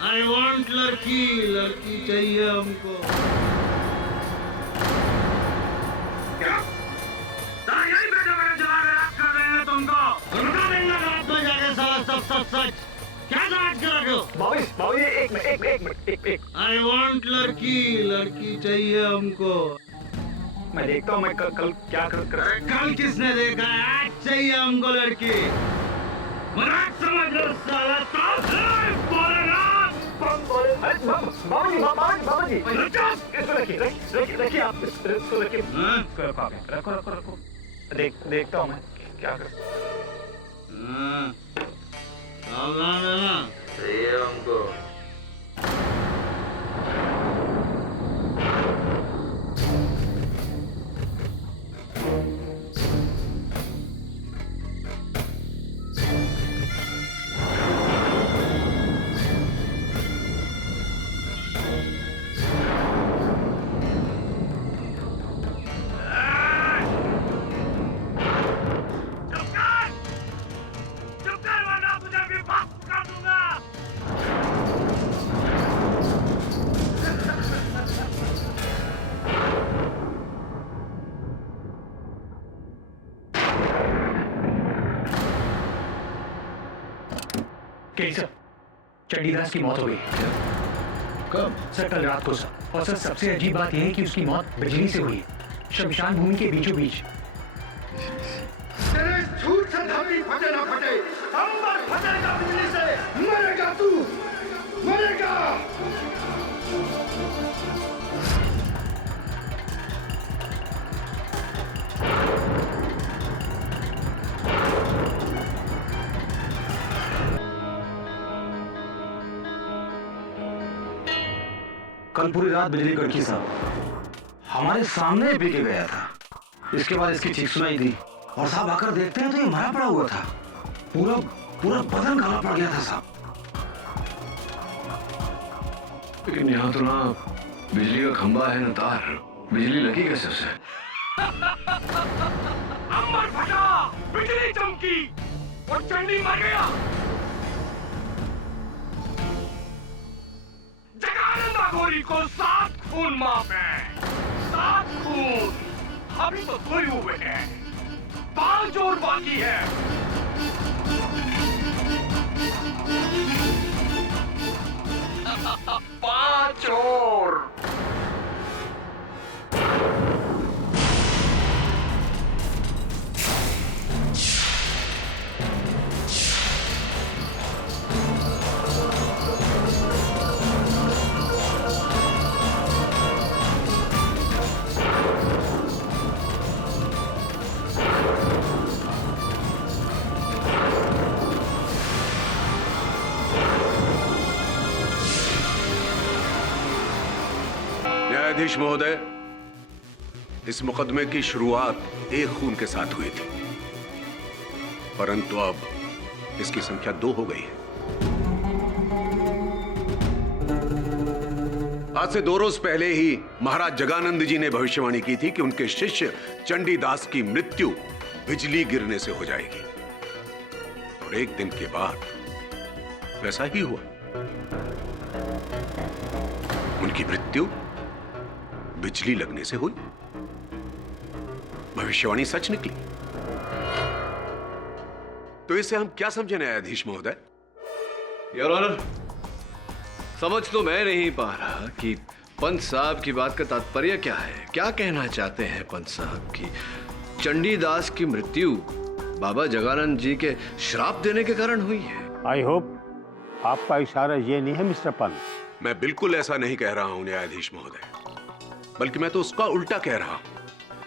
आई वांट लड़की, लड़की चाहिए हमको। क्या? यही बैठे बैठे जला के राज कर रहे हैं तुमको। रुका देंगे रात में जाके साला सब सच सच। क्या समझ के रखे हो? बाबा जी, एक मिनट। आई वांट लड़की, लड़की चाहिए हमको। मैं देखता हूँ मैं कल क्या कर। कल किसने देखा है? आज चाहिए हमको लड़की। मराठ समझ लो साला, तो बोलेगा। बाबा जी, रखिए आप इसको रखिए। रखो। देखता हूँ मैं क्या कर। सावधान रहना, चाहिए हमको। सर, चंडीदास की मौत हो गई। कब? सर, कल रात को सर। और सर, सबसे अजीब बात यह है कि उसकी मौत बिजली से हुई है। शमशान भूमि के बीचों बीच। तेरे झूठ से धरती फटे ना फटे, अंबर फटेगा बिजली से, मरेगा तू, मरेगा। कल पूरी रात बिजली कड़की साहब हमारे सामने पी के गया था। इसके बाद इसकी चीख सुनाई दी और साहब आकर देखते हैं तो ये मरा पड़ा हुआ था। पूरा पूरा बदन काला पड़ गया था साहब। लेकिन यहाँ तो ना बिजली का खंभा है ना तार, बिजली लगी कैसे उसे? अंबर फटा, बिजली चमकी और चंडी मर गया। जगानंद अघोरी को 7 खून माफ है, 7 खून। अभी तो 2 ही हुए हैं, 5 और बाकी है। पांच और। न्यायाधीश महोदय, इस मुकदमे की शुरुआत 1 खून के साथ हुई थी, परंतु अब इसकी संख्या 2 हो गई है। आज से 2 रोज पहले ही महाराज जगानंद जी ने भविष्यवाणी की थी कि उनके शिष्य चंडीदास की मृत्यु बिजली गिरने से हो जाएगी, और 1 दिन के बाद वैसा ही हुआ। उनकी मृत्यु बिजली लगने से हुई। भविष्यवाणी सच निकली। तो इसे हम क्या समझे न्यायाधीश महोदय? योर ऑनर, समझ तो मैं नहीं पा रहा कि पंत साहब की बात का तात्पर्य क्या है। क्या कहना चाहते हैं पंत साहब की चंडीदास की मृत्यु बाबा जगानंद जी के श्राप देने के कारण हुई है? आई होप आपका इशारा ये नहीं है मिस्टर पंत। मैं बिल्कुल ऐसा नहीं कह रहा हूं न्यायाधीश महोदय, बल्कि मैं तो उसका उल्टा कह रहा हूं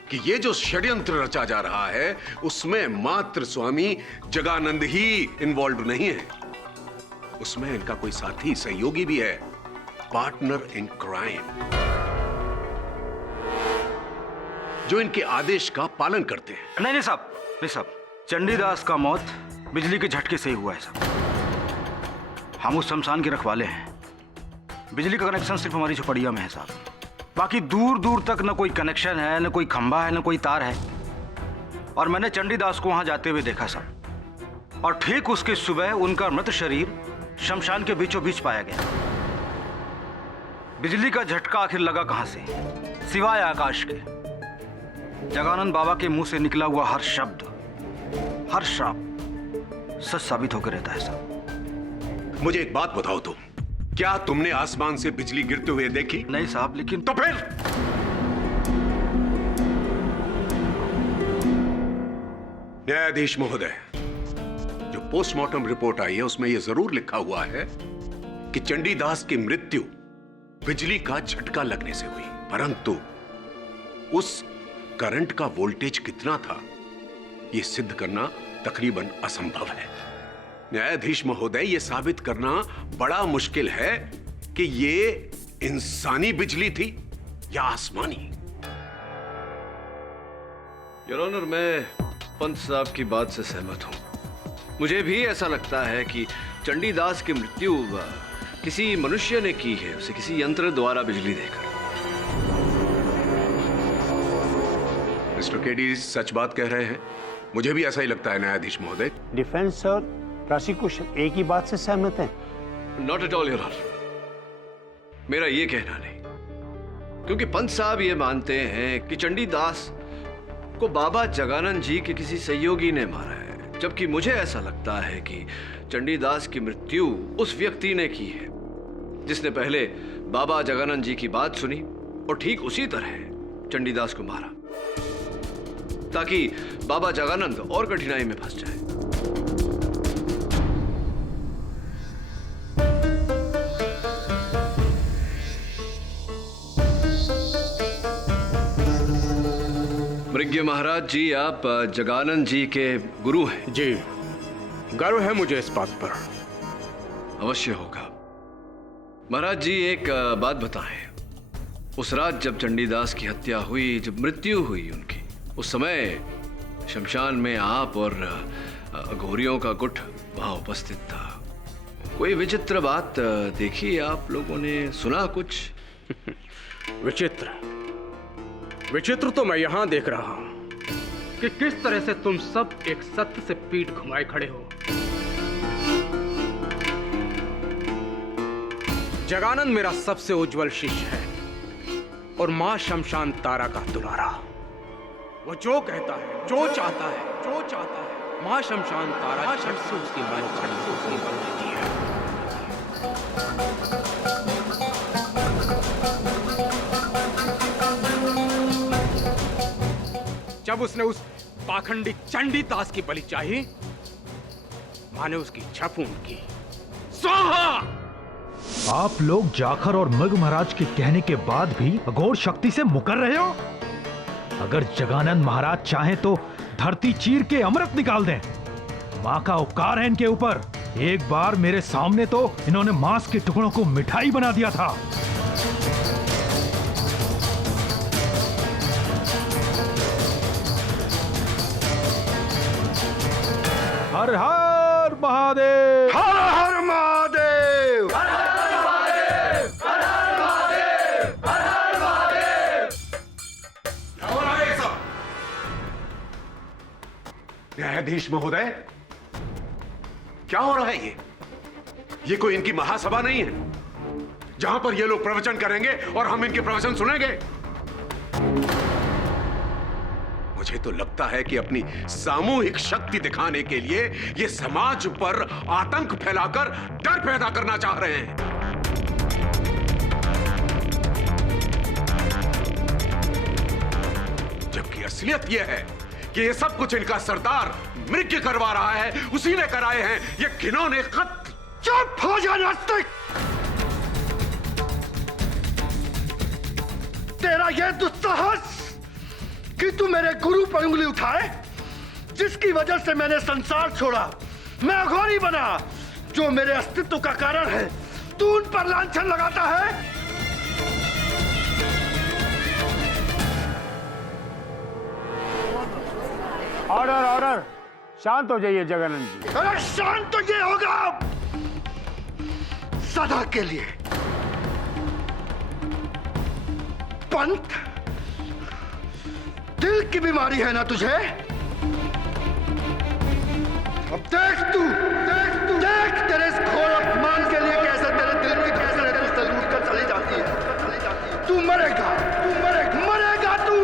कि ये जो षड्यंत्र रचा जा रहा है उसमें मात्र स्वामी जगानंद ही इन्वॉल्व नहीं है, उसमें इनका कोई साथी सहयोगी भी है, पार्टनर इन क्राइम, जो इनके आदेश का पालन करते हैं। नहीं साहब, चंडीदास का मौत बिजली के झटके से ही हुआ है साहब। हम उस शमशान के रखवाले हैं। बिजली का कनेक्शन सिर्फ हमारी झोपड़िया में है साहब। बाकी दूर दूर तक न कोई कनेक्शन है, न कोई खंभा है, न कोई तार है। और मैंने चंडीदास को वहां जाते हुए देखा साहब, और ठीक उसके सुबह उनका मृत शरीर शमशान के बीचों बीच पाया गया। बिजली का झटका आखिर लगा कहां से, सिवाय आकाश के। जगानंद बाबा के मुंह से निकला हुआ हर शब्द, हर श्राप सच साबित होकर रहता है साहब। मुझे एक बात बताओ तुम, क्या तुमने आसमान से बिजली गिरते हुए देखी? नहीं साहब, लेकिन तो फिर न्यायाधीश महोदय, जो पोस्टमार्टम रिपोर्ट आई है उसमें यह जरूर लिखा हुआ है कि चंडीदास की मृत्यु बिजली का झटका लगने से हुई, परंतु उस करंट का वोल्टेज कितना था यह सिद्ध करना तकरीबन असंभव है। न्यायाधीश महोदय, यह साबित करना बड़ा मुश्किल है कि यह इंसानी बिजली थी या आसमानी। योर ऑनर, मैं पंत साहब की बात से सहमत हूं। मुझे भी ऐसा लगता है कि चंडीदास की मृत्यु किसी मनुष्य ने की है, उसे किसी यंत्र द्वारा बिजली देकर। मिस्टर केडी सच बात कह रहे हैं, मुझे भी ऐसा ही लगता है न्यायाधीश महोदय। डिफेंस और प्रोसिक्यूशन एक ही बात से सहमत हैं? Not at all your honour, मेरा ये कहना नहीं, क्योंकि पंत साहब ये मानते हैं कि चंडीदास को बाबा जगानंद जी के किसी सहयोगी ने मारा है, जबकि मुझे ऐसा लगता है कि चंडीदास की मृत्यु उस व्यक्ति ने की है जिसने पहले बाबा जगानंद जी की बात सुनी और ठीक उसी तरह चंडीदास को मारा। ताकि बाबा जगानंद और कठिनाई में फंस जाए। मृग्य महाराज जी, आप जगानंद जी के गुरु हैं। जी, गर्व है मुझे इस बात पर। अवश्य होगा। महाराज जी, एक बात बताएं। उस रात जब चंडीदास की हत्या हुई, जब मृत्यु हुई उनकी, उस समय शमशान में आप और अघोरियों का गुट वहां उपस्थित था। कोई विचित्र बात देखी आप लोगों ने? सुना कुछ? विचित्र तो मैं यहां देख रहा हूं कि किस तरह से तुम सब एक सत्य से पीठ घुमाए खड़े हो। जगानंद मेरा सबसे उज्जवल शिष्य है और मां शमशान तारा का दुलारा। वो जो कहता है, जो चाहता है, मां शमशान तारा झट से उसकी मनोकामना देती है। जब उसने उस पाखंडी चंडीदास की बलि चाही, माने उसकी झपून की। स्वाहा! आप लोग जाखर और मृग महाराज के कहने के बाद भी अघोर शक्ति से मुकर रहे हो? अगर जगानंद महाराज चाहें तो धरती चीर के अमृत निकाल दें। मां का उपकार है इनके ऊपर। एक बार मेरे सामने तो इन्होंने मांस के टुकड़ों को मिठाई बना दिया था। हर हर महादेव, हर हर महादेव, हर हर महादेव, हर हर महादेव, हर हर महादेव। क्या हो रहा है ये सब? न्यायाधीश महोदय, क्या हो रहा है ये कोई इनकी महासभा नहीं है जहां पर ये लोग प्रवचन करेंगे और हम इनके प्रवचन सुनेंगे। मुझे तो लगता है कि अपनी सामूहिक शक्ति दिखाने के लिए ये समाज पर आतंक फैलाकर डर पैदा करना चाह रहे हैं। जबकि असलियत यह है कि ये सब कुछ इनका सरदार मृग्य करवा रहा है, उसी ने कराए हैं ये घिनौने खत। चुप हो जा नास्तिक! तेरा यह दुस्साहस कि तू मेरे गुरु पर उंगली उठाए, जिसकी वजह से मैंने संसार छोड़ा, मैं अघोरी बना, जो मेरे अस्तित्व का कारण है, तू उन पर लांछन लगाता है। ऑर्डर ऑर्डर, शांत हो जाइए जगानंद जी। अरे शांत तो ये होगा सदा के लिए। पंत, दिल की बीमारी है ना तुझे? अब देख तेरे इस घोर अपमान के लिए कैसे तेरे दिल की धड़कन तुझसे लूट कर चली जाती है। तू मरेगा तू।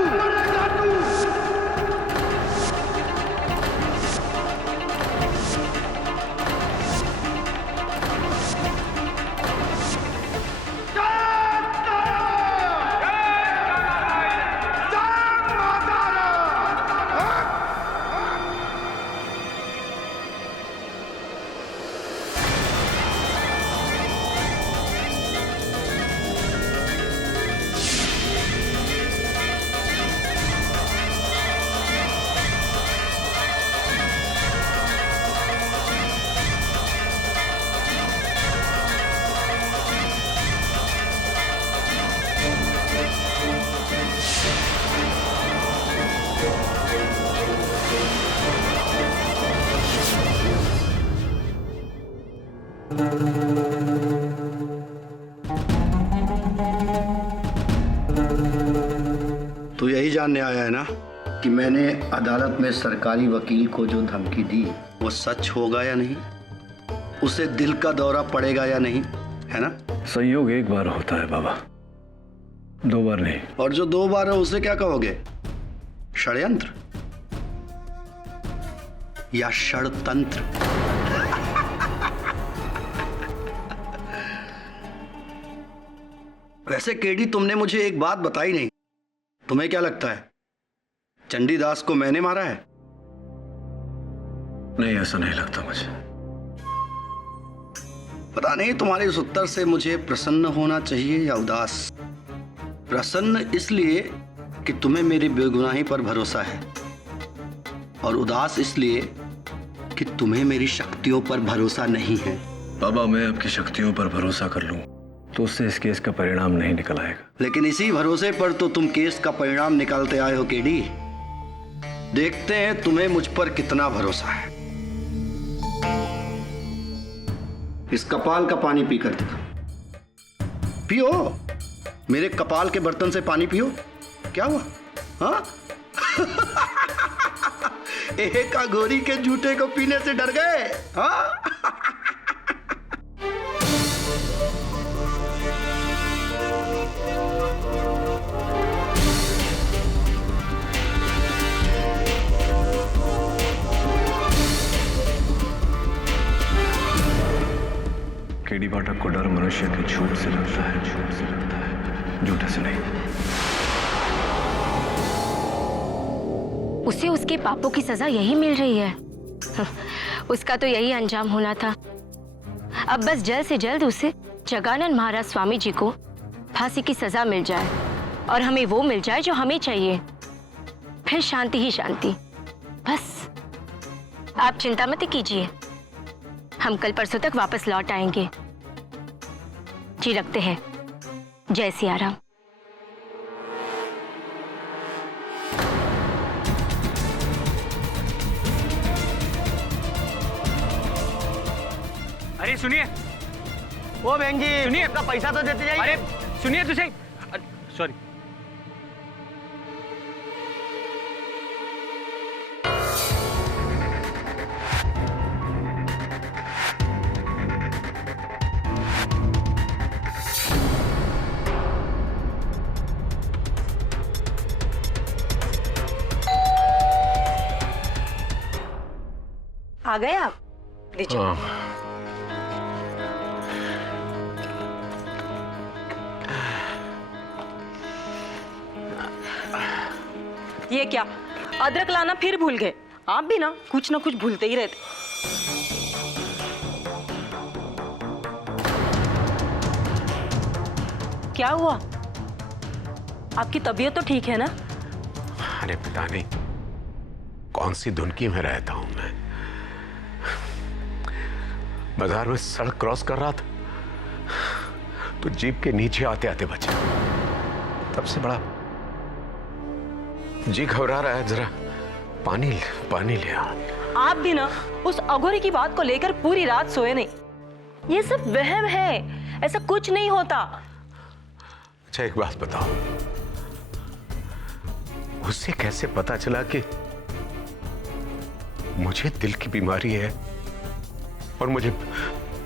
तो यही जानने आया है ना कि मैंने अदालत में सरकारी वकील को जो धमकी दी वो सच होगा या नहीं, उसे दिल का दौरा पड़ेगा या नहीं, है ना? संयोग एक बार होता है बाबा, 2 बार नहीं। और जो 2 बार है उसे क्या कहोगे? षड्यंत्र या षड़तंत्र? वैसे केडी, तुमने मुझे एक बात बताई नहीं। तुम्हें क्या लगता है चंडीदास को मैंने मारा है? नहीं, ऐसा नहीं लगता मुझे। पता नहीं तुम्हारे इस उत्तर से मुझे प्रसन्न होना चाहिए या उदास। प्रसन्न इसलिए कि तुम्हें मेरी बेगुनाही पर भरोसा है, और उदास इसलिए कि तुम्हें मेरी शक्तियों पर भरोसा नहीं है। बाबा, मैं आपकी शक्तियों पर भरोसा कर लूं तो उससे इस केस का परिणाम नहीं निकल आएगा। लेकिन इसी भरोसे पर तो तुम केस का परिणाम निकालते आए हो केडी। देखते हैं तुम्हें मुझ पर कितना भरोसा है। इस कपाल का पानी पीकर दिखा। पियो, मेरे कपाल के बर्तन से पानी पियो। क्या हुआ? हाँ? एक अघोरी के जूते को पीने से डर गए? हाँ? केडी पाठक को डर मनुष्य के झूठ से लगता है, झूठ से लगता है, झूठे से नहीं। उसे उसके पापों की सजा यही मिल रही है। उसका तो यही अंजाम होना था। अब बस जल्द से जल्द उसे जगानंद महाराज स्वामी जी को फांसी की सजा मिल जाए और हमें वो मिल जाए जो हमें चाहिए। फिर शांति ही शांति। बस आप चिंता मत कीजिए, हम कल परसों तक वापस लौट आएंगे। जी रखते हैं। जय सिया राम। अरे सुनिए, ओ बहन जी सुनिए, अपना पैसा तो देते जाइए। अरे सुनिए, तुझे सॉरी। आ गए आप? लीजिए। ये क्या, अदरक लाना फिर भूल गए? आप भी ना कुछ भूलते ही रहते। क्या हुआ? आपकी तबीयत तो ठीक है ना? अरे पता नहीं कौन सी धुनकी में रहता हूं मैं। बाजार में सड़क क्रॉस कर रहा था तो जीप के नीचे आते आते बचा। तब से बड़ा जी घबरा रहा है। जरा पानी ले आ। आप भी ना उस अघोरी की बात को लेकर पूरी रात सोए नहीं। ये सब वहम है, ऐसा कुछ नहीं होता। अच्छा एक बात बताओ, उससे कैसे पता चला कि मुझे दिल की बीमारी है और मुझे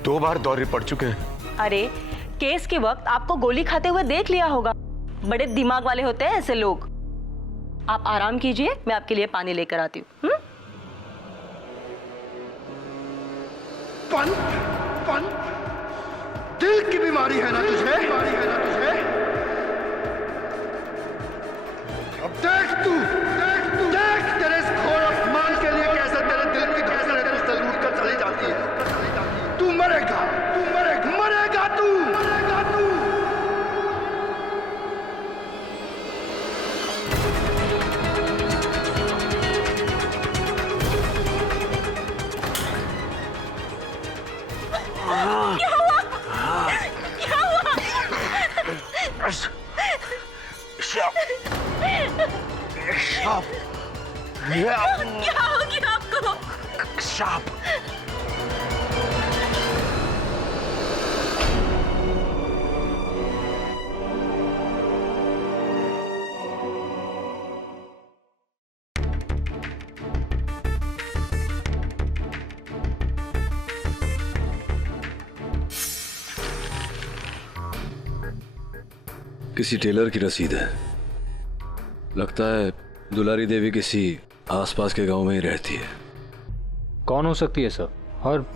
2 बार दौरे पड़ चुके हैं? अरे केस के वक्त आपको गोली खाते हुए देख लिया होगा। बड़े दिमाग वाले होते हैं ऐसे लोग। आप आराम कीजिए, मैं आपके लिए पानी लेकर आती हूँ। दिल की बीमारी है ना तुझे? अब देख तेरे इस घोर अपमान के लिए कैसे तेरे दिल की धड़कन तुझसे लूट कर चली जाती है। तू मरेगा तू। क्या हो गया आपको? शाप। किसी टेलर की रसीद है। लगता है दुलारी देवी किसी आसपास के गांव में ही रहती है। कौन हो सकती है सर? और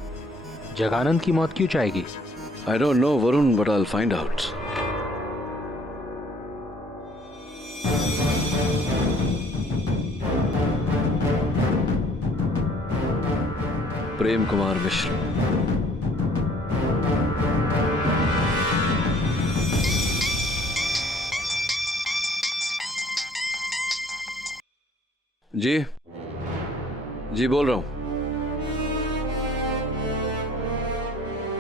जगानंद की मौत क्यों चाहेगी? I don't know Varun, but I will find out. Prem Kumar Mishra. जी जी बोल रहा हूं।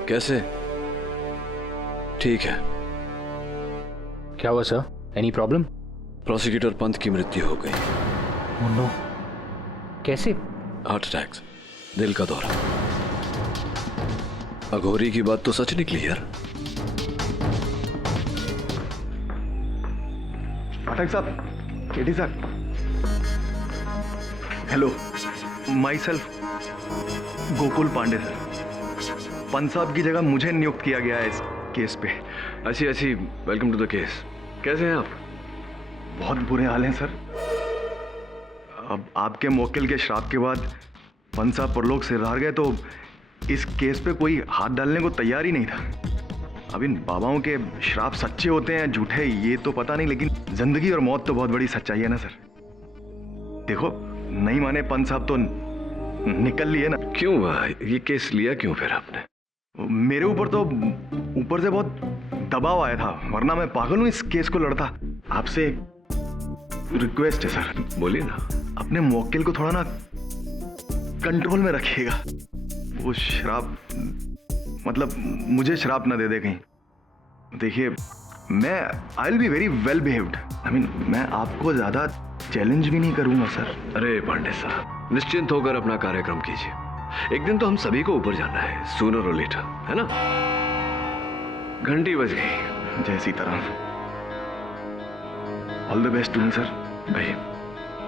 कैसे? ठीक है। क्या हुआ sir? Any problem? Prosecutor Pant की मृत्यु हो गई। ओह नो, कैसे? हार्ट अटैक, दिल का दौरा। अघोरी की बात तो सच निकली यार। पाठक साहब, KD sir, hello, myself Gokul Pandey sir. Pant साहब की जगह मुझे नियुक्त किया गया है इस केस पे। अच्छी अच्छी, वेलकम टू द केस। कैसे हैं आप? बहुत बुरे हाल हैं सर। अब आपके मुवक्किल के श्राप के बाद पंत साहब परलोक से हार गए तो इस केस पे कोई हाथ डालने को तैयार ही नहीं था। अब इन बाबाओं के श्राप सच्चे होते हैं झूठे ये तो पता नहीं, लेकिन जिंदगी और मौत तो बहुत बड़ी सच्चाई है ना सर। देखो, नहीं माने पंत साहब तो निकल लिए ना। क्यों ये केस लिया क्यों फिर आपने? मेरे ऊपर तो ऊपर से बहुत दबाव आया था, वरना मैं पागल हूं इस केस को लड़ता। आपसे रिक्वेस्ट है सर। बोलिए ना। अपने मुवक्किल को थोड़ा ना कंट्रोल में रखिएगा। वो शराब, मतलब मुझे शराब ना दे दे कहीं। देखिए, मैं I will be very well behaved. I mean, मैं आपको ज्यादा चैलेंज भी नहीं करूंगा सर। अरे पांडे साहब, निश्चिंत होकर अपना कार्यक्रम कीजिए। एक दिन तो हम सभी को ऊपर जाना है, सूनर और लेटर, है ना? घंटी बज गई। जय Sitaram. All the best to me sir. भाई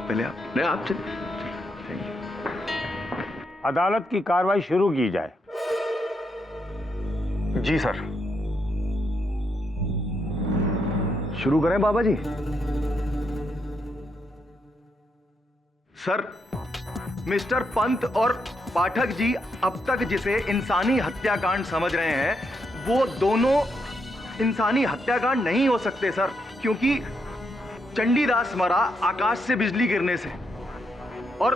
पहले आप। नहीं, आप अदालत की कार्रवाई शुरू की जाए। जी सर। शुरू करें बाबा जी? सर, मिस्टर पंत और पाठक जी अब तक जिसे इंसानी हत्याकांड समझ रहे हैं वो दोनों इंसानी हत्याकांड नहीं हो सकते सर, क्योंकि चंडीदास मरा आकाश से बिजली गिरने से और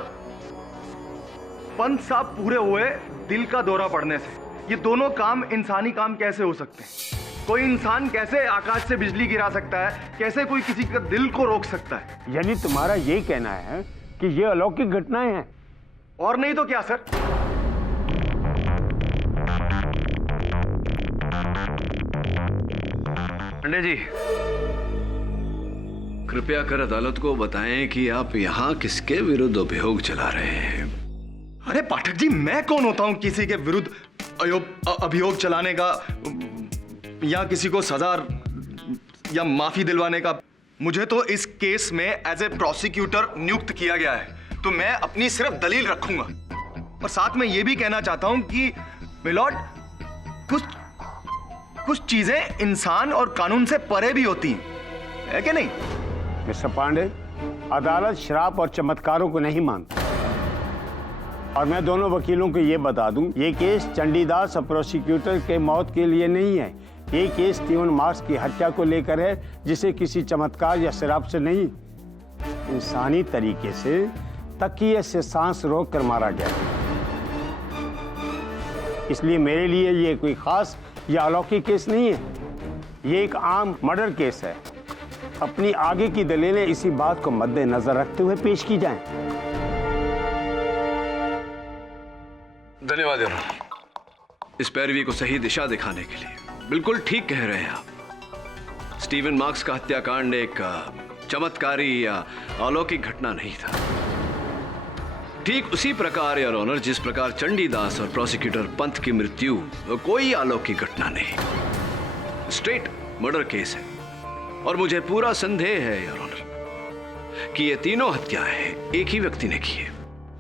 पंत साहब पूरे हुए दिल का दौरा पड़ने से। ये दोनों काम इंसानी काम कैसे हो सकते हैं? कोई इंसान कैसे आकाश से बिजली गिरा सकता है? कैसे कोई किसी का दिल को रोक सकता है? यानी तुम्हारा ये कहना है कि ये अलौकिक घटनाएं हैं? और नहीं तो क्या सर। पांडे जी, कृपया कर अदालत को बताएं कि आप यहां किसके विरुद्ध अभियोग चला रहे हैं। अरे पाठक जी, मैं कौन होता हूं किसी के विरुद्ध अभियोग चलाने का या किसी को सजा या माफी दिलवाने का? मुझे तो इस केस में एज ए प्रोसिक्यूटर नियुक्त किया गया है, तो मैं अपनी सिर्फ दलील रखूंगा। और साथ में यह भी कहना चाहता हूं कि मिलॉर्ड, कुछ चीजें इंसान और कानून से परे भी होती हैं, है कि नहीं? मिस्टर पांडे, अदालत शराब और चमत्कारों को नहीं मानती। और मैं दोनों वकीलों को यह बता दूं, ये केस चंडीदास और प्रोसिक्यूटर के मौत के लिए नहीं है। ये केस स्टीवन मार्क्स की हत्या को लेकर है, जिसे किसी चमत्कार या शराब से नहीं, इंसानी तरीके से तकिए से सांस रोक कर मारा गया। इसलिए मेरे लिए ये कोई खास या अलौकिक केस नहीं है, ये एक आम मर्डर केस है। अपनी आगे की दलीलें इसी बात को मद्देनजर रखते हुए पेश की जाएं। धन्यवाद यार, इस पैरवी को सही दिशा दिखाने के लिए। बिल्कुल ठीक कह रहे हैं आप। स्टीवन मार्क्स का हत्याकांड एक चमत्कारी या अलौकिक घटना नहीं था। ठीक उसी प्रकार योर ऑनर, जिस प्रकार चंडीदास और प्रोसिक्यूटर पंत की मृत्यु कोई अलौकिक घटना नहीं, स्ट्रेट मर्डर केस है। और मुझे पूरा संदेह है योर ऑनर कि ये तीनों हत्याएं एक ही व्यक्ति ने की है।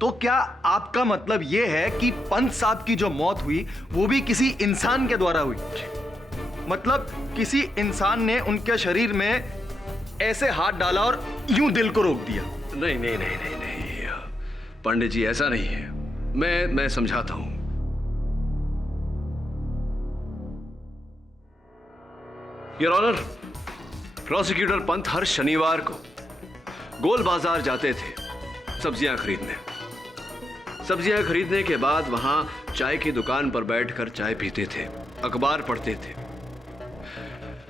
तो क्या आपका मतलब यह है कि पंत साहब की जो मौत हुई वो भी किसी इंसान के द्वारा हुई? मतलब किसी इंसान ने उनके शरीर में ऐसे हाथ डाला और यूं दिल को रोक दिया? नहीं नहीं नहीं नहीं नहीं पंडित जी, ऐसा नहीं है। मैं समझाता हूं। योर ऑनर, प्रोसिक्यूटर पंत हर शनिवार को गोल बाजार जाते थे सब्जियां खरीदने। सब्जियां खरीदने के बाद वहां चाय की दुकान पर बैठकर चाय पीते थे, अखबार पढ़ते थे।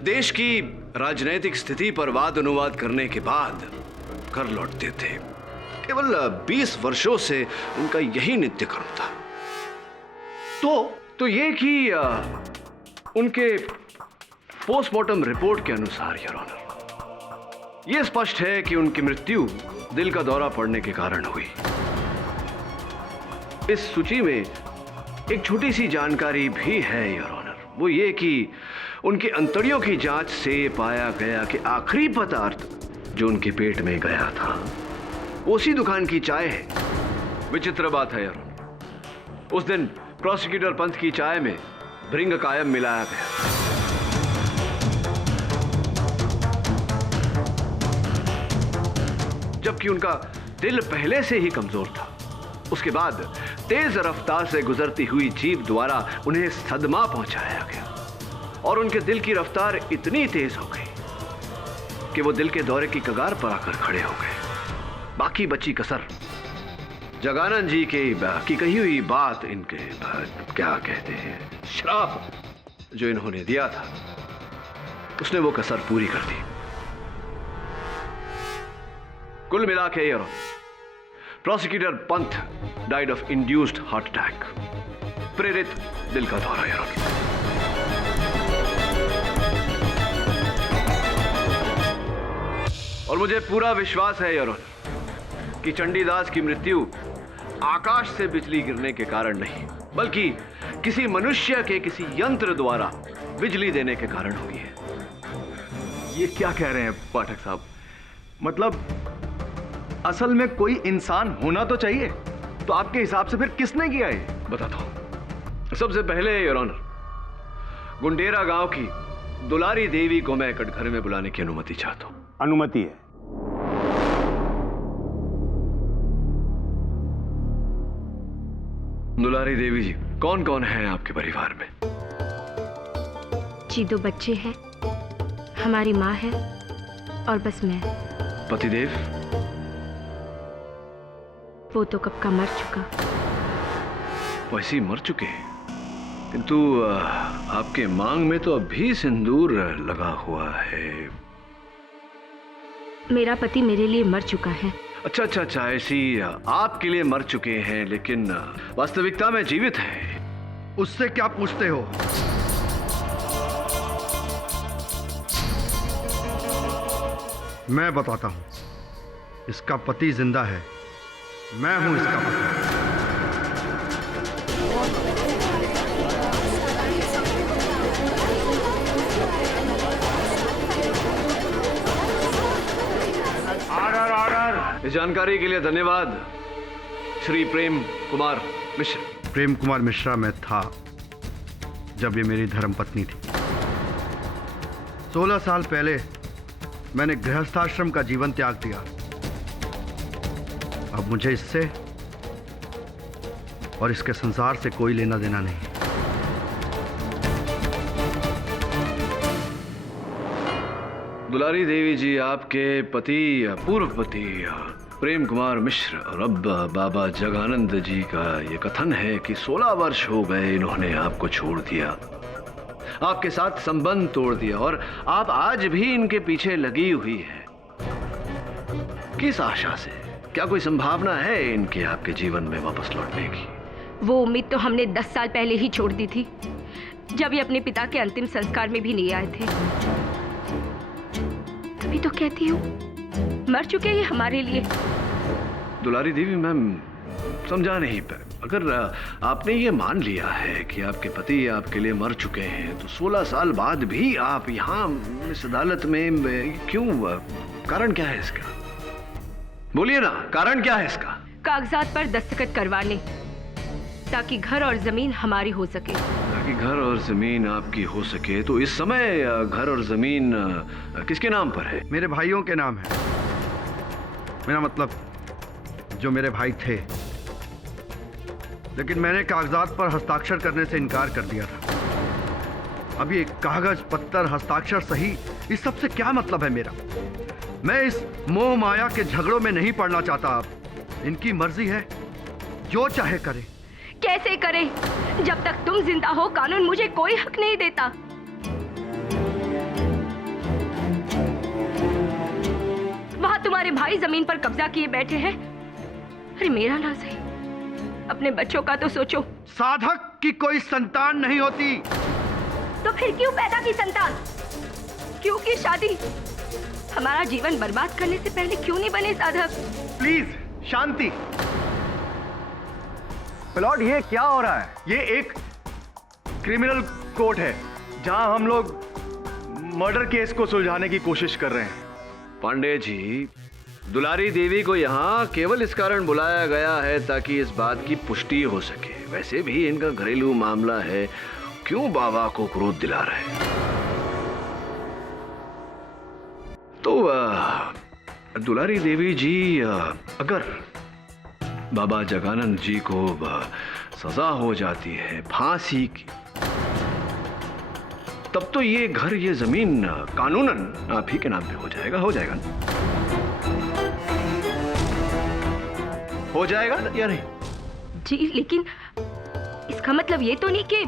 देश की राजनीतिक स्थिति पर वाद अनुवाद करने के बाद घर लौटते थे। केवल 20 वर्षों से उनका यही नित्य कर्म था। तो ये कि उनके पोस्टमार्टम रिपोर्ट के अनुसार योर ऑनर, यह स्पष्ट है कि उनकी मृत्यु दिल का दौरा पड़ने के कारण हुई। इस सूची में एक छोटी सी जानकारी भी है योर ऑनर, वो ये कि उनके अंतड़ियों की जांच से पाया गया कि आखिरी पदार्थ जो उनके पेट में गया था उसी दुकान की चाय है। विचित्र बात है यार, उस दिन प्रोसिक्यूटर पंत की चाय में भृंग कायम मिलाया गया। जबकि उनका दिल पहले से ही कमजोर था। उसके बाद तेज रफ्तार से गुजरती हुई जीप द्वारा उन्हें सदमा पहुंचाया गया और उनके दिल की रफ्तार इतनी तेज हो गई कि वो दिल के दौरे की कगार पर आकर खड़े हो गए। बाकी बची कसर जगानंद जी की कही हुई बात, इनके क्या कहते हैं, श्राप जो इन्होंने दिया था, उसने वो कसर पूरी कर दी। कुल मिला के यार, prosecutor Pant died of induced heart attack, प्रेरित दिल का दौरा यार। और मुझे पूरा विश्वास है यार कि चंडीदास की मृत्यु आकाश से बिजली गिरने के कारण नहीं, बल्कि किसी मनुष्य के किसी यंत्र द्वारा बिजली देने के कारण हुई है। ये क्या कह रहे हैं पाठक साहब? मतलब असल में कोई इंसान होना तो चाहिए, तो आपके हिसाब से फिर किसने किया है? बताता हूं। सबसे पहले योर ऑनर, गुंडेरा गांव की दुलारी देवी को मैं कटघरे में बुलाने की अनुमति चाहता हूं। अनुमति है। दुलारी देवी जी, कौन कौन है आपके परिवार में? जी 2 बच्चे हैं, हमारी माँ है और बस मैं। पतिदेव? वो तो कब का मर चुका। वैसे ही मर चुके हैं, किंतु आपके मांग में तो अभी सिंदूर लगा हुआ है। मेरा पति मेरे लिए मर चुका है। अच्छा, ऐसी आपके लिए मर चुके हैं, लेकिन वास्तविकता में जीवित है। उससे क्या पूछते हो? मैं बताता हूं। इसका पति जिंदा है, मैं हूं इसका पति। इस जानकारी के लिए धन्यवाद श्री प्रेम कुमार मिश्र। प्रेम कुमार मिश्रा मैं था जब ये मेरी धर्मपत्नी थी। 16 साल पहले मैंने गृहस्थाश्रम का जीवन त्याग दिया। अब मुझे इससे और इसके संसार से कोई लेना देना नहीं। दुलारी देवी जी, आपके पति, पूर्व पति प्रेम कुमार मिश्र और अब बाबा जगानंद जी का ये कथन है कि 16 वर्ष हो गए इन्होंने आपको छोड़ दिया, आपके साथ संबंध तोड़ दिया और आप आज भी इनके पीछे लगी हुई है। किस आशा से? क्या कोई संभावना है इनके आपके जीवन में वापस लौटने की? वो उम्मीद तो हमने 10 साल पहले ही छोड़ दी थी, जब ये अपने पिता के अंतिम संस्कार में भी नहीं आए थे। तभी तो कहती हूँ, मर चुके हैं हमारे लिए। दुलारी देवी, मैं समझा नहीं पाया। अगर आपने ये मान लिया है कि आपके पति आपके लिए मर चुके हैं, तो 16 साल बाद भी आप यहाँ इस अदालत में क्यों? कारण क्या है इसका? बोलिए ना, कारण क्या है इसका? कागजात पर दस्तखत करवाने, ताकि घर और जमीन हमारी हो सके। ताकि घर और जमीन आपकी हो सके। तो इस समय घर और जमीन किसके नाम पर है? मेरे भाइयों के नाम है। मेरा मतलब जो मेरे भाई थे, लेकिन मैंने कागजात पर हस्ताक्षर करने से इनकार कर दिया था। अब ये कागज पत्थर हस्ताक्षर सही, इस सब से क्या मतलब है मेरा? मैं इस मोह माया के झगड़ों में नहीं पड़ना चाहता। अब इनकी मर्जी है, जो चाहे करे। कैसे करे? जब तक तुम जिंदा हो कानून मुझे कोई हक नहीं देता। वहां तुम्हारे भाई जमीन पर कब्जा किए बैठे हैं। अरे मेरा ना सही, अपने बच्चों का तो सोचो। साधक की कोई संतान नहीं होती। तो फिर क्यों पैदा की संतान? क्यों की शादी? हमारा जीवन बर्बाद करने से पहले क्यों नहीं बने साधक? Please Shanti. प्लॉट, ये क्या हो रहा है? ये एक क्रिमिनल कोर्ट है जहां हम लोग मर्डर केस को सुलझाने की कोशिश कर रहे हैं। पांडे जी, दुलारी देवी को यहाँ केवल इस कारण बुलाया गया है ताकि इस बात की पुष्टि हो सके। वैसे भी इनका घरेलू मामला है, क्यों बाबा को क्रोध दिला रहे? तो दुलारी देवी जी, अगर बाबा जगानंद जी को सजा हो जाती है फांसी की, तब तो ये घर, ये जमीन कानूनन आप ही के नाम पे हो जाएगा। हो जाएगा ना? हो जाएगा या नहीं? जी, लेकिन इसका मतलब ये तो नहीं कि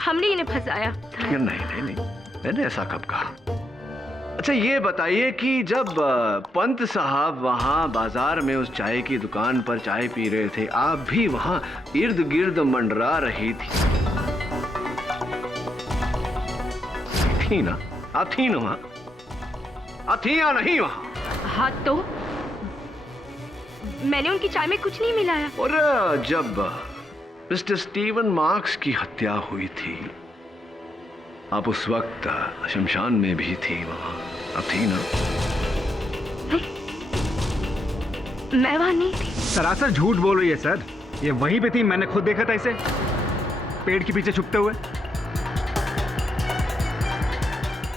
हमने इन्हें फंसाया। नहीं नहीं नहीं, मैंने ऐसा कब कहा? अच्छा ये बताइए कि जब पंत साहब वहां बाजार में उस चाय की दुकान पर चाय पी रहे थे, आप भी वहां इर्द गिर्द मंडरा रही थी ना? आप थी ना वहां? आप थी या नहीं वहां? हाँ, तो मैंने उनकी चाय में कुछ नहीं मिलाया। और जब मिस्टर स्टीवन मार्क्स की हत्या हुई थी, आप उस वक्त शमशान में भी थी वहां, अब थी ना? मैं वहां नहीं थी। सरासर झूठ बोल रही है सर। ये वहीं पे थी, मैंने खुद देखा था इसे पेड़ के पीछे छुपते हुए।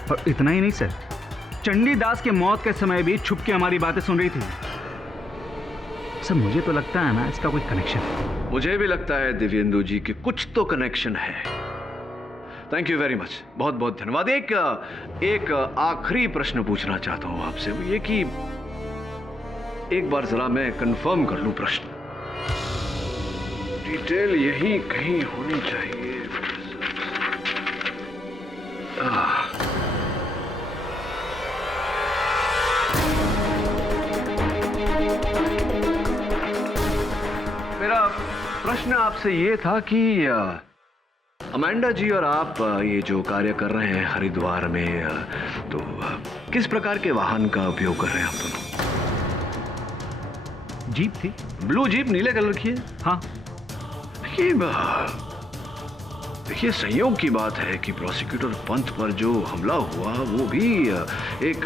और इतना ही नहीं सर, चंडीदास के मौत के समय भी छुप के हमारी बातें सुन रही थी। सर मुझे तो लगता है ना इसका कोई कनेक्शन है। मुझे भी लगता है दिव्येंदु जी कि कुछ तो कनेक्शन है। थैंक यू वेरी मच, बहुत बहुत धन्यवाद। एक आखिरी प्रश्न पूछना चाहता हूं आपसे, वो ये कि एक बार जरा मैं कंफर्म कर लूं प्रश्न। डिटेल यही कहीं होनी चाहिए। मेरा प्रश्न आपसे ये था कि अमेंडा जी और आप ये जो कार्य कर रहे हैं हरिद्वार में, तो किस प्रकार के वाहन का उपयोग कर रहे हैं आप दोनों? जीप थी, ब्लू जीप, नीले कलर की है। हाँ। देखिए संयोग की बात है कि प्रोसिक्यूटर पंत पर जो हमला हुआ वो भी एक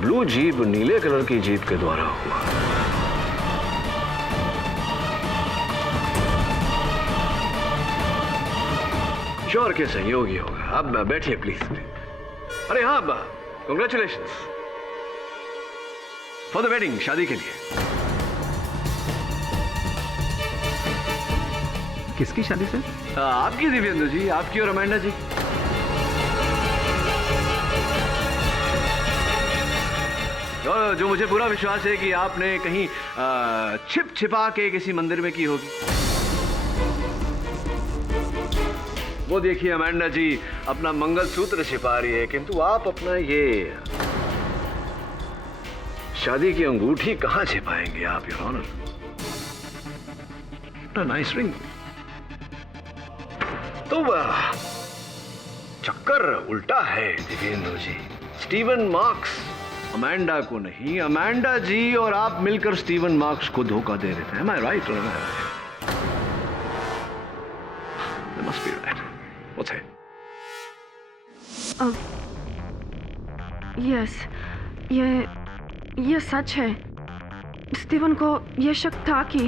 ब्लू जीप, नीले कलर की जीप के द्वारा हुआ। श्योर के संयोग ही होगा। अब बैठिए प्लीज। अरे हाँ, कांग्रेचुलेशंस फॉर द वेडिंग, शादी के लिए। किसकी शादी सर? आपकी दिव्येंदु जी, आपकी और अमेंडा जी। और जो मुझे पूरा विश्वास है कि आपने कहीं छिप छिपा के किसी मंदिर में की होगी। वो देखिए अमेंडा जी अपना मंगलसूत्र छिपा रही है, किंतु आप अपना ये शादी की अंगूठी कहां छिपाएंगे आप, योर ऑनर? Nice ring. तो चक्कर उल्टा है दिव्येंदु जी। स्टीवन मार्क्स अमेंडा को नहीं, अमेंडा जी और आप मिलकर स्टीवन मार्क्स को धोखा दे रहे थे। Am I right or am I right? They must be right. What's it? Yes, ये सच है। स्टीवन को यह शक था कि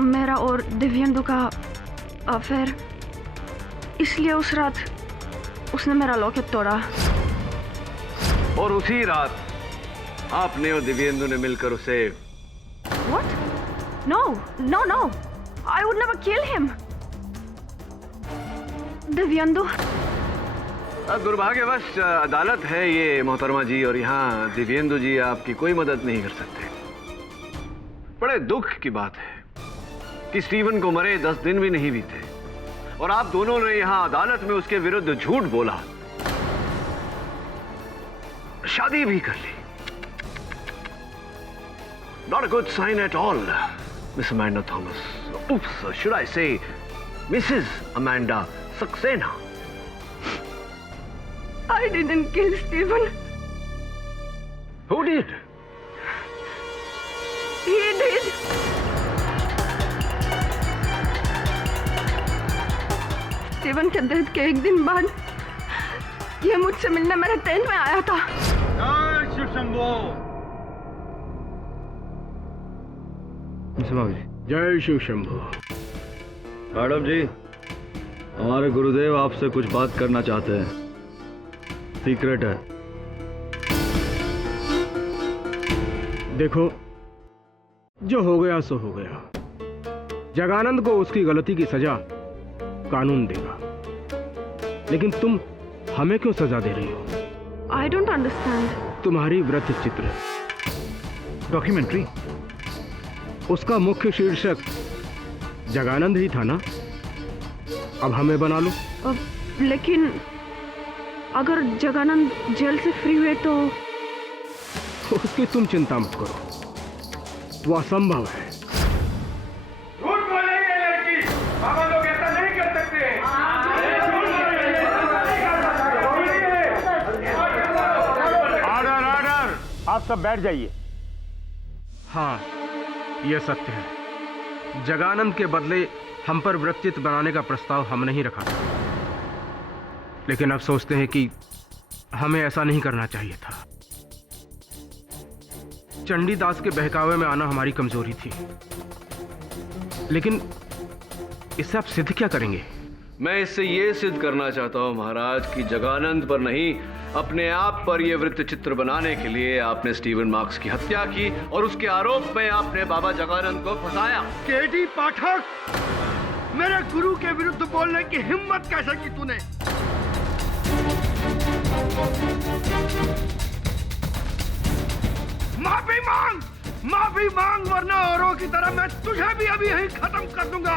मेरा और दिव्येंदु का अफेयर, इसलिए उस रात उसने मेरा लॉकेट तोड़ा। और उसी रात आपने और दिव्येंदु ने मिलकर उसे What? No, no, no. I would never kill him. Dibyendu. दुर्भाग्यवश अदालत है ये मोहतरमा जी, और यहाँ दिव्येंदु जी आपकी कोई मदद नहीं कर सकते। बड़े दुख की बात है। कि स्टीवन को मरे 10 दिन भी नहीं बीते और आप दोनों ने यहां अदालत में उसके विरुद्ध झूठ बोला, शादी भी कर ली। Not a good sign at all, Miss Amanda Thomas. Oops, should I say Mrs. Amanda Saxena? I didn't kill Stephen. Who did? He did. Steven के डेथ के एक दिन बाद ये मुझसे मिलने मेरे टेंट में आया था। जय शिव शंभो। जय शिव शंभो। मैडम जी, हमारे गुरुदेव आपसे कुछ बात करना चाहते हैं, सीक्रेट है। देखो, जो हो गया सो हो गया। जगानंद को उसकी गलती की सजा कानून देगा, लेकिन तुम हमें क्यों सजा दे रही हो? I don't understand. तुम्हारी वृत्त चित्र डॉक्यूमेंट्री, उसका मुख्य शीर्षक जगानंद ही था ना? अब हमें बना लो। लेकिन अगर जगानंद जेल से फ्री हुए तो उसकी तुम चिंता मत करो, वो असंभव है। झूठ बोल रही है लड़की, बाबा लोग ऐसा नहीं कर सकते। ऑर्डर ऑर्डर, आप सब बैठ जाइए। हाँ, यह सत्य है। जगानंद के बदले हम पर वृत्तित बनाने का प्रस्ताव हम नहीं रखा था, लेकिन अब सोचते हैं कि हमें ऐसा नहीं करना चाहिए था। चंडीदास के बहकावे में आना हमारी कमजोरी थी, लेकिन इससे आप सिद्ध क्या करेंगे? मैं इससे ये सिद्ध करना चाहता हूं महाराज कि जगानंद पर नहीं, अपने आप पर यह वृत्त चित्र बनाने के लिए आपने स्टीवन मार्क्स की हत्या की और उसके आरोप में आपने बाबा जगानंद को फंसाया। केडी पाठक, मेरे गुरु के विरुद्ध बोलने की हिम्मत कैसे की तूने? माफी मांग वरना औरों की तरह मैं तुझे भी अभी यहीं खत्म कर दूंगा।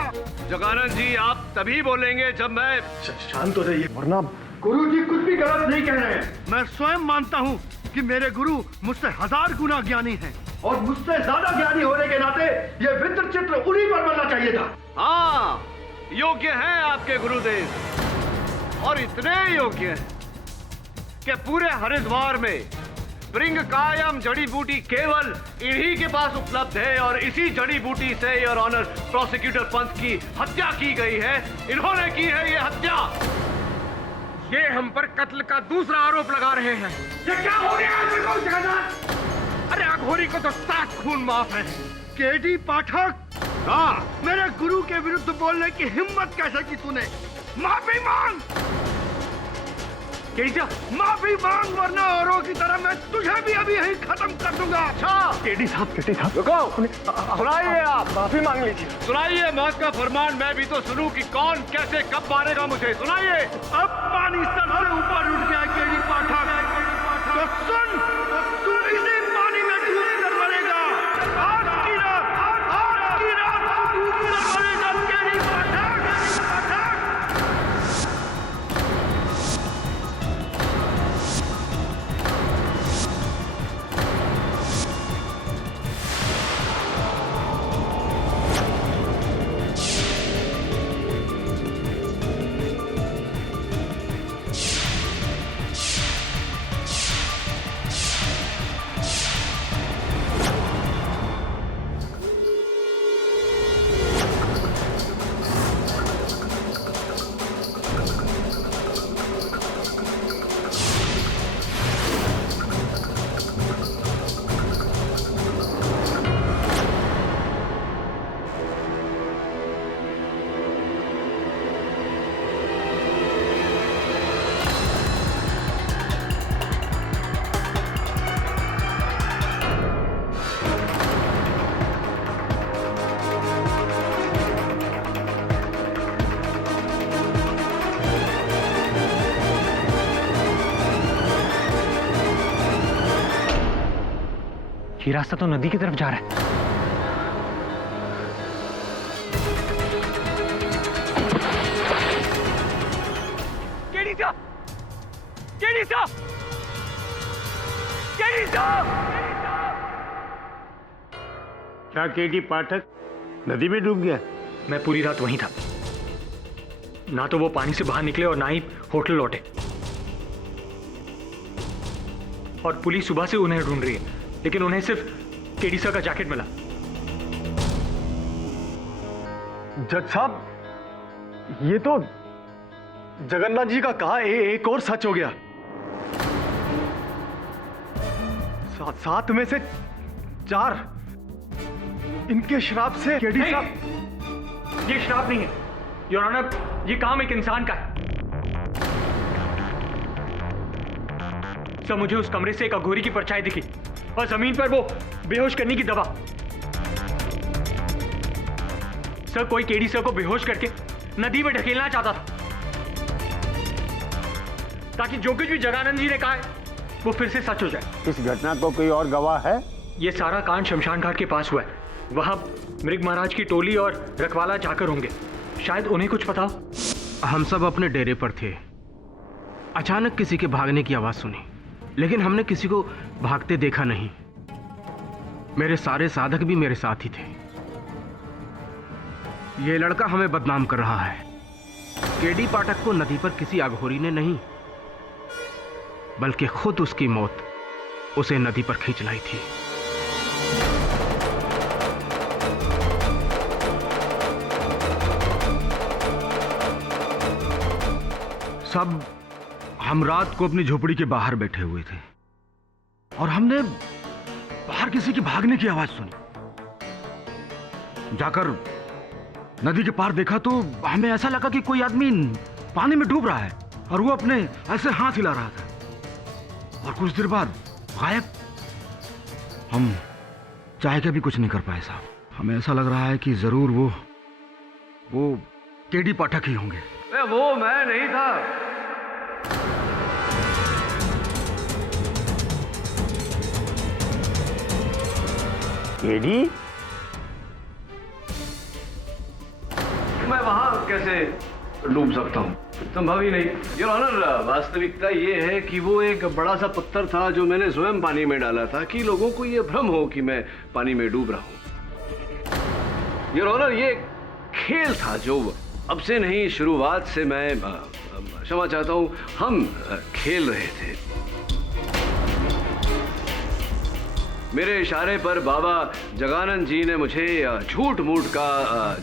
जगानंद जी, आप तभी बोलेंगे जब मैं शांत हो जाइए, वरना गुरु जी कुछ भी गलत नहीं कह रहे हैं। मैं स्वयं मानता हूँ कि मेरे गुरु मुझसे 1000 गुना ज्ञानी हैं और मुझसे ज्यादा ज्ञानी होने के नाते ये वृत्त चित्र उन्हीं पर बनना चाहिए था। हाँ, योग्य हैं आपके गुरुदेव, और इतने योग्य हैं कि पूरे हरिद्वार में ब्रिंग कायम जड़ी बूटी केवल इन्हीं के पास उपलब्ध है और इसी जड़ी बूटी से योर ऑनर प्रोसिक्यूटर पंत की हत्या की गई है। इन्होंने की है ये हत्या। ये हम पर कत्ल का दूसरा आरोप लगा रहे हैं। ये क्या हो रहा है? अरे अघोरी को तो 7 खून माफ है। केडी पाठक, हाँ, मेरे गुरु के विरुद्ध बोलने की हिम्मत कैसे की तूने? माफी मांग, माफी मांग वरना औरों की तरह मैं तुझे भी अभी यहीं खत्म कर दूंगा। अच्छा, केडी साहब रुको, सुनाइए, आप माफी मांग लीजिए। सुनाइए मौत का फरमान, मैं भी तो सुनूं कि कौन कैसे कब मारेगा मुझे। सुनाइए। अब पानी सर से ऊपर उठ गया केडी पाठक, तो सुन, तू इसी पानी में डूब कर मरेगा। आज की रात तू डूब कर मरेगा केडी पाठक। ये रास्ता तो नदी की तरफ जा रहा है। केडी साहब! केडी साहब! क्या केडी पाठक नदी में डूब गया? मैं पूरी रात वहीं था। ना तो वो पानी से बाहर निकले और ना ही होटल लौटे। और पुलिस सुबह से उन्हें ढूंढ रही है, लेकिन उन्हें सिर्फ केडी सर का जैकेट मिला। जज साहब, ये तो जगन्नाथ जी का कहा एक और सच हो गया। 7 में से 4 इनके श्राप से केडी साहब। ये श्राप नहीं है योर ऑनर, ये काम एक इंसान का है। सर, मुझे उस कमरे से एक अघोरी की परछाई दिखी और जमीन पर वो बेहोश करने की दवा। सर, कोई केडी सर को बेहोश करके नदी में ढकेलना चाहता था, ताकि जो कुछ भी जगानंद जी ने कहा है वो फिर से सच हो जाए। इस घटना को कोई और गवाह है? ये सारा कांड शमशान घाट के पास हुआ है। वहां मृग महाराज की टोली और रखवाला जाकर होंगे। शायद उन्हें कुछ पता हो। हम सब अपने डेरे पर थे। अचानक किसी के भागने की आवाज सुनी, लेकिन हमने किसी को भागते देखा नहीं। मेरे सारे साधक भी मेरे साथ ही थे। यह लड़का हमें बदनाम कर रहा है। केडी पाठक को नदी पर किसी अघोरी ने नहीं, बल्कि खुद उसकी मौत उसे नदी पर खींच लाई थी। सब हम रात को अपनी झोपड़ी के बाहर बैठे हुए थे और हमने बाहर किसी के भागने की आवाज सुनी। जाकर नदी के पार देखा तो हमें ऐसा लगा कि कोई आदमी पानी में डूब रहा है और वो अपने ऐसे हाथ हिला रहा था, और कुछ देर बाद गायब। हम चाहे के भी कुछ नहीं कर पाए साहब। हमें ऐसा लग रहा है कि जरूर वो केडी पाठक ही होंगे। वो मैं नहीं था। केडी? मैं वहां कैसे डूब सकता हूँ? संभव ही नहीं। योर ऑनर, वास्तविकता ये है कि वो एक बड़ा सा पत्थर था जो मैंने स्वयं पानी में डाला था कि लोगों को ये भ्रम हो कि मैं पानी में डूब रहा हूँ। योर ऑनर, ये खेल था जो अब से नहीं, शुरुआत से मैं क्षमा चाहता हूँ, हम खेल रहे थे। मेरे इशारे पर बाबा जगानंद जी ने मुझे झूठ मूठ का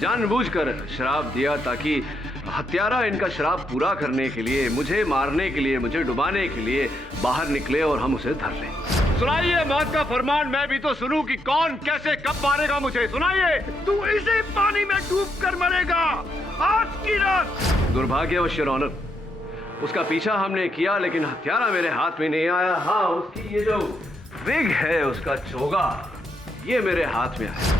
जानबूझकर श्राप दिया, ताकि हत्यारा इनका श्राप पूरा करने के लिए, मुझे मारने के लिए, मुझे डुबाने के लिए बाहर निकले और हम उसे धर लें। सुनाइए मौत का फरमान, मैं भी तो सुनूं कि कौन कैसे कब मारेगा मुझे। सुनाइए। तू इसी पानी में डूब कर मरेगा आज की रात। दुर्भाग्यवश योर ऑनर, उसका पीछा हमने किया लेकिन हत्यारा मेरे हाथ में नहीं आया। हाँ, उसकी ये जो विग है, उसका चोगा, ये मेरे हाथ में आया।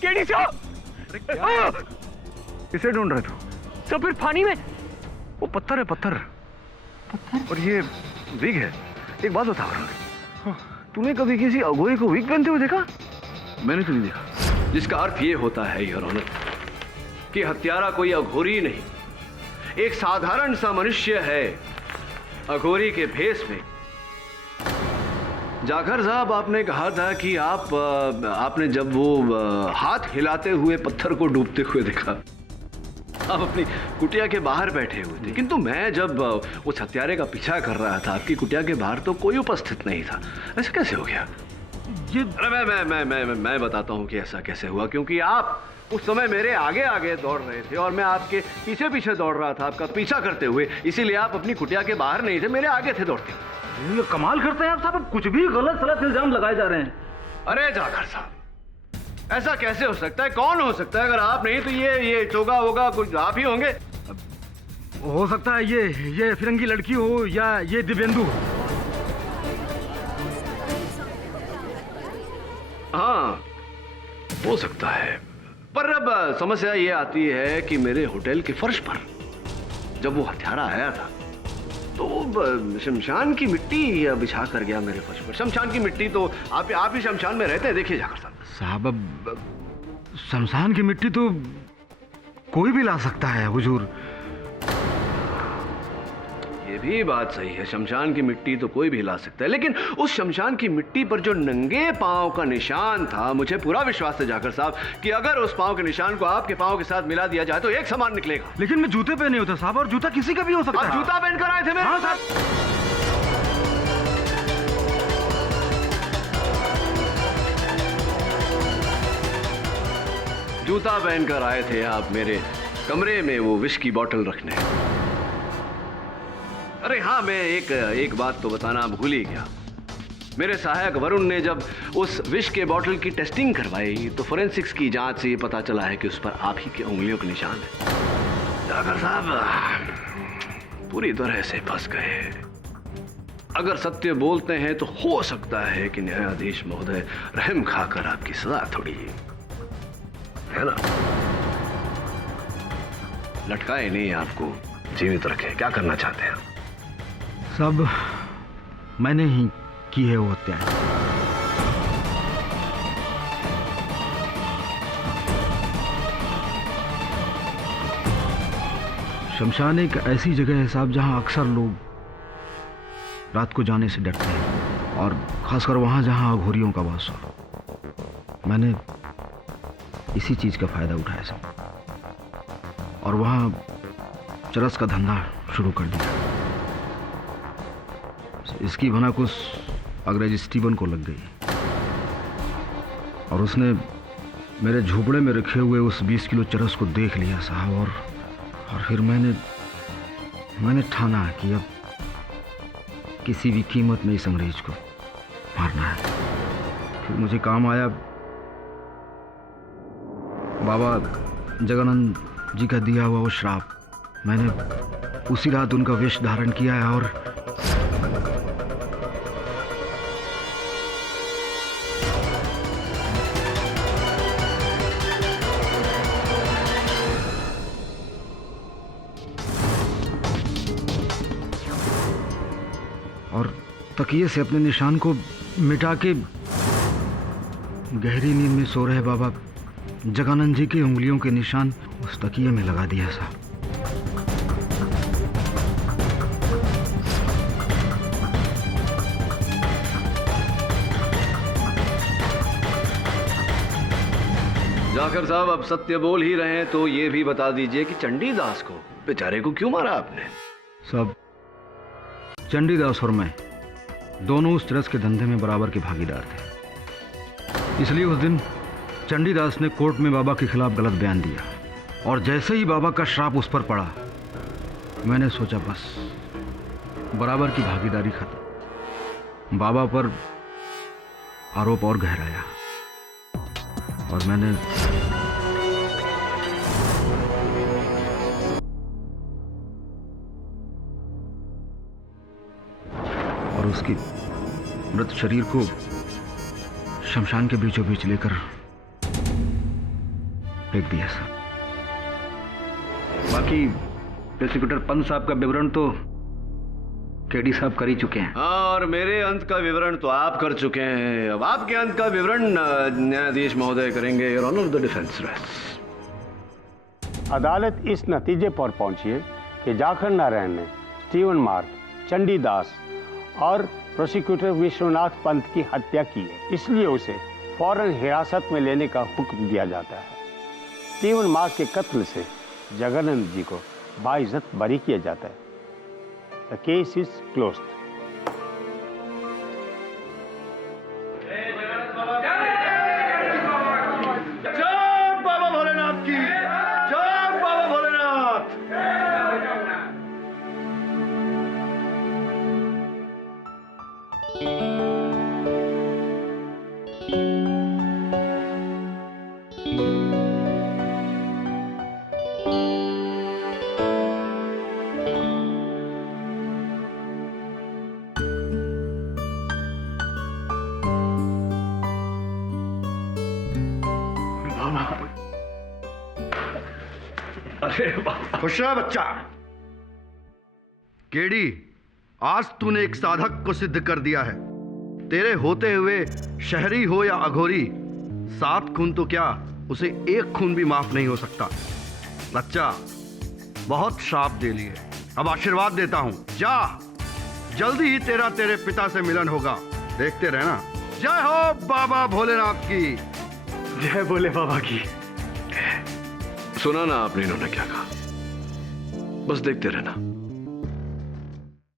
केडी साहब! किसे ढूंढ रहे थे? तो फिर पानी में वो पत्थर है, पत्थर। और ये विग है। एक बात बता, तूने कभी किसी अघोरी को विग पहनते हुए देखा? मैंने तो नहीं देखा। जिसका अर्थ ये होता है योर ऑनर कि हत्यारा कोई अघोरी नहीं, एक साधारण सा मनुष्य है अघोरी के भेष में। जाखर साहब, आपने कहा था कि आपने जब वो हाथ हिलाते हुए पत्थर को डूबते हुए देखा, आप अपनी कुटिया के बाहर बैठे हुए थे, किंतु मैं जब उस हत्यारे का पीछा कर रहा था, आपकी कुटिया के बाहर तो कोई उपस्थित नहीं था। ऐसा कैसे हो गया? ये मैं बताता हूँ कि ऐसा कैसे हुआ। क्योंकि आप उस समय मेरे आगे आगे दौड़ रहे थे और मैं आपके पीछे पीछे दौड़ रहा था, आपका पीछा करते हुए। इसीलिए आप अपनी कुटिया के बाहर नहीं थे, मेरे आगे थे दौड़ते। ये कमाल करते हैं आप साहब, कुछ भी गलत सलत इल्जाम लगाए जा रहे हैं। अरे जाखर साहब, ऐसा कैसे हो सकता है? कौन हो सकता है? अगर आप नहीं तो ये चोगा होगा, कुछ आप ही होंगे। हो सकता है ये फिरंगी लड़की हो या ये दिव्येंदु हो। हाँ, हो सकता है। पर अब समस्या ये आती है कि मेरे होटल के फर्श पर जब वो हत्यारा आया था तो शमशान की मिट्टी बिछा कर गया मेरे फर्श पर। शमशान की मिट्टी तो आप ही शमशान में रहते हैं, देखिए जाकर साहब। अब शमशान की मिट्टी तो कोई भी ला सकता है हुजूर। ये भी बात सही है, शमशान की मिट्टी तो कोई भी ला सकता है, लेकिन उस शमशान की मिट्टी पर जो नंगे पांव का निशान था, मुझे पूरा विश्वास है जाकर साहब कि अगर उस पांव के निशान को आपके पांव के साथ मिला दिया जाए तो एक समान निकलेगा। लेकिन मैं जूते पहने होता साहब, और जूता किसी का भी हो सकता है। आप जूता पहनकर आए थे मेरे साथ? जूता पहनकर आए थे आप मेरे कमरे में वो विष की बोतल रखने। अरे हाँ, मैं एक बात तो बताना भूल ही गया। मेरे सहायक वरुण ने जब उस विष के बोतल की टेस्टिंग करवाई तो फोरेंसिक्स की जांच से ये पता चला है कि उस पर आप ही की उंगलियों के निशान है। जाकर साहब पूरी तरह से फंस गए। अगर सत्य बोलते हैं तो हो सकता है कि न्यायाधीश महोदय रहम खाकर आपकी सजा थोड़ी, है ना, लटकाए नहीं, आपको जीवित रखे। क्या करना चाहते हैं? सब मैंने ही की है वो हत्या। शमशान एक ऐसी जगह है साहब जहां अक्सर लोग रात को जाने से डरते हैं, और खासकर वहां जहां अघोरियों का वास हो। मैंने इसी चीज का फायदा उठाया साहब, और वहां चरस का धंधा शुरू कर दिया। इसकी भनक उस अंग्रेज स्टीवन को लग गई, और उसने मेरे झोपड़े में रखे हुए उस 20 किलो चरस को देख लिया साहब, और फिर मैंने ठाना कि अब किसी भी कीमत में इस अंग्रेज को मारना है। फिर मुझे काम आया बाबा जगानंद जी का दिया हुआ वो श्राप। मैंने उसी रात उनका वेश धारण किया है, और तकिए से अपने निशान को मिटा के गहरी नींद में सो रहे बाबा जगानंद जी की उंगलियों के निशान उस तकिए में लगा दिया साहब। जाकर साहब, अब सत्य बोल ही रहे हैं तो ये भी बता दीजिए कि चंडीदास को, बेचारे को, क्यों मारा आपने? सब चंडीदास और मैं दोनों उस चरस के धंधे में बराबर के भागीदार थे। इसलिए उस दिन चंडीदास ने कोर्ट में बाबा के खिलाफ गलत बयान दिया, और जैसे ही बाबा का श्राप उस पर पड़ा, मैंने सोचा बस बराबर की भागीदारी खत्म। बाबा पर आरोप और गहराया, और मैंने उसकी मृत शरीर को शमशान के बीचों बीच लेकर फेंक दिया साहब। बाकी प्रोसिक्यूटर पंत साहब का विवरण तो केडी साहब कर ही चुके हैं। और मेरे अंत का विवरण तो आप कर चुके हैं। अब आपके अंत का विवरण न्यायाधीश महोदय करेंगे। Your honour, the defence rest. अदालत इस नतीजे पर पहुंची है कि जाखर नारायण ने स्टीवन मार्क, चंडीदास और प्रोसिक्यूटर विश्वनाथ पंत की हत्या की है, इसलिए उसे फौरन हिरासत में लेने का हुक्म दिया जाता है। स्टीवन मार्क के कत्ल से जगानंद जी को बाइज्जत बरी किया जाता है। The case is closed. जय बाबा भोलेनाथ की, जय बाबा भोलेनाथ। अरे खुश रहा बच्चा। केडी, आज तूने एक साधक को सिद्ध कर दिया है। तेरे होते हुए शहरी हो या अघोरी, 7 खून तो क्या, उसे 1 खून भी माफ नहीं हो सकता। बच्चा, बहुत श्राप दे लिए, अब आशीर्वाद देता हूं। जा, जल्दी ही तेरे पिता से मिलन होगा, देखते रहना। जय हो बाबा भोलेनाथ की। जय भोले बाबा की। सुना ना आपने इन्होंने क्या कहा, बस देखते रहना।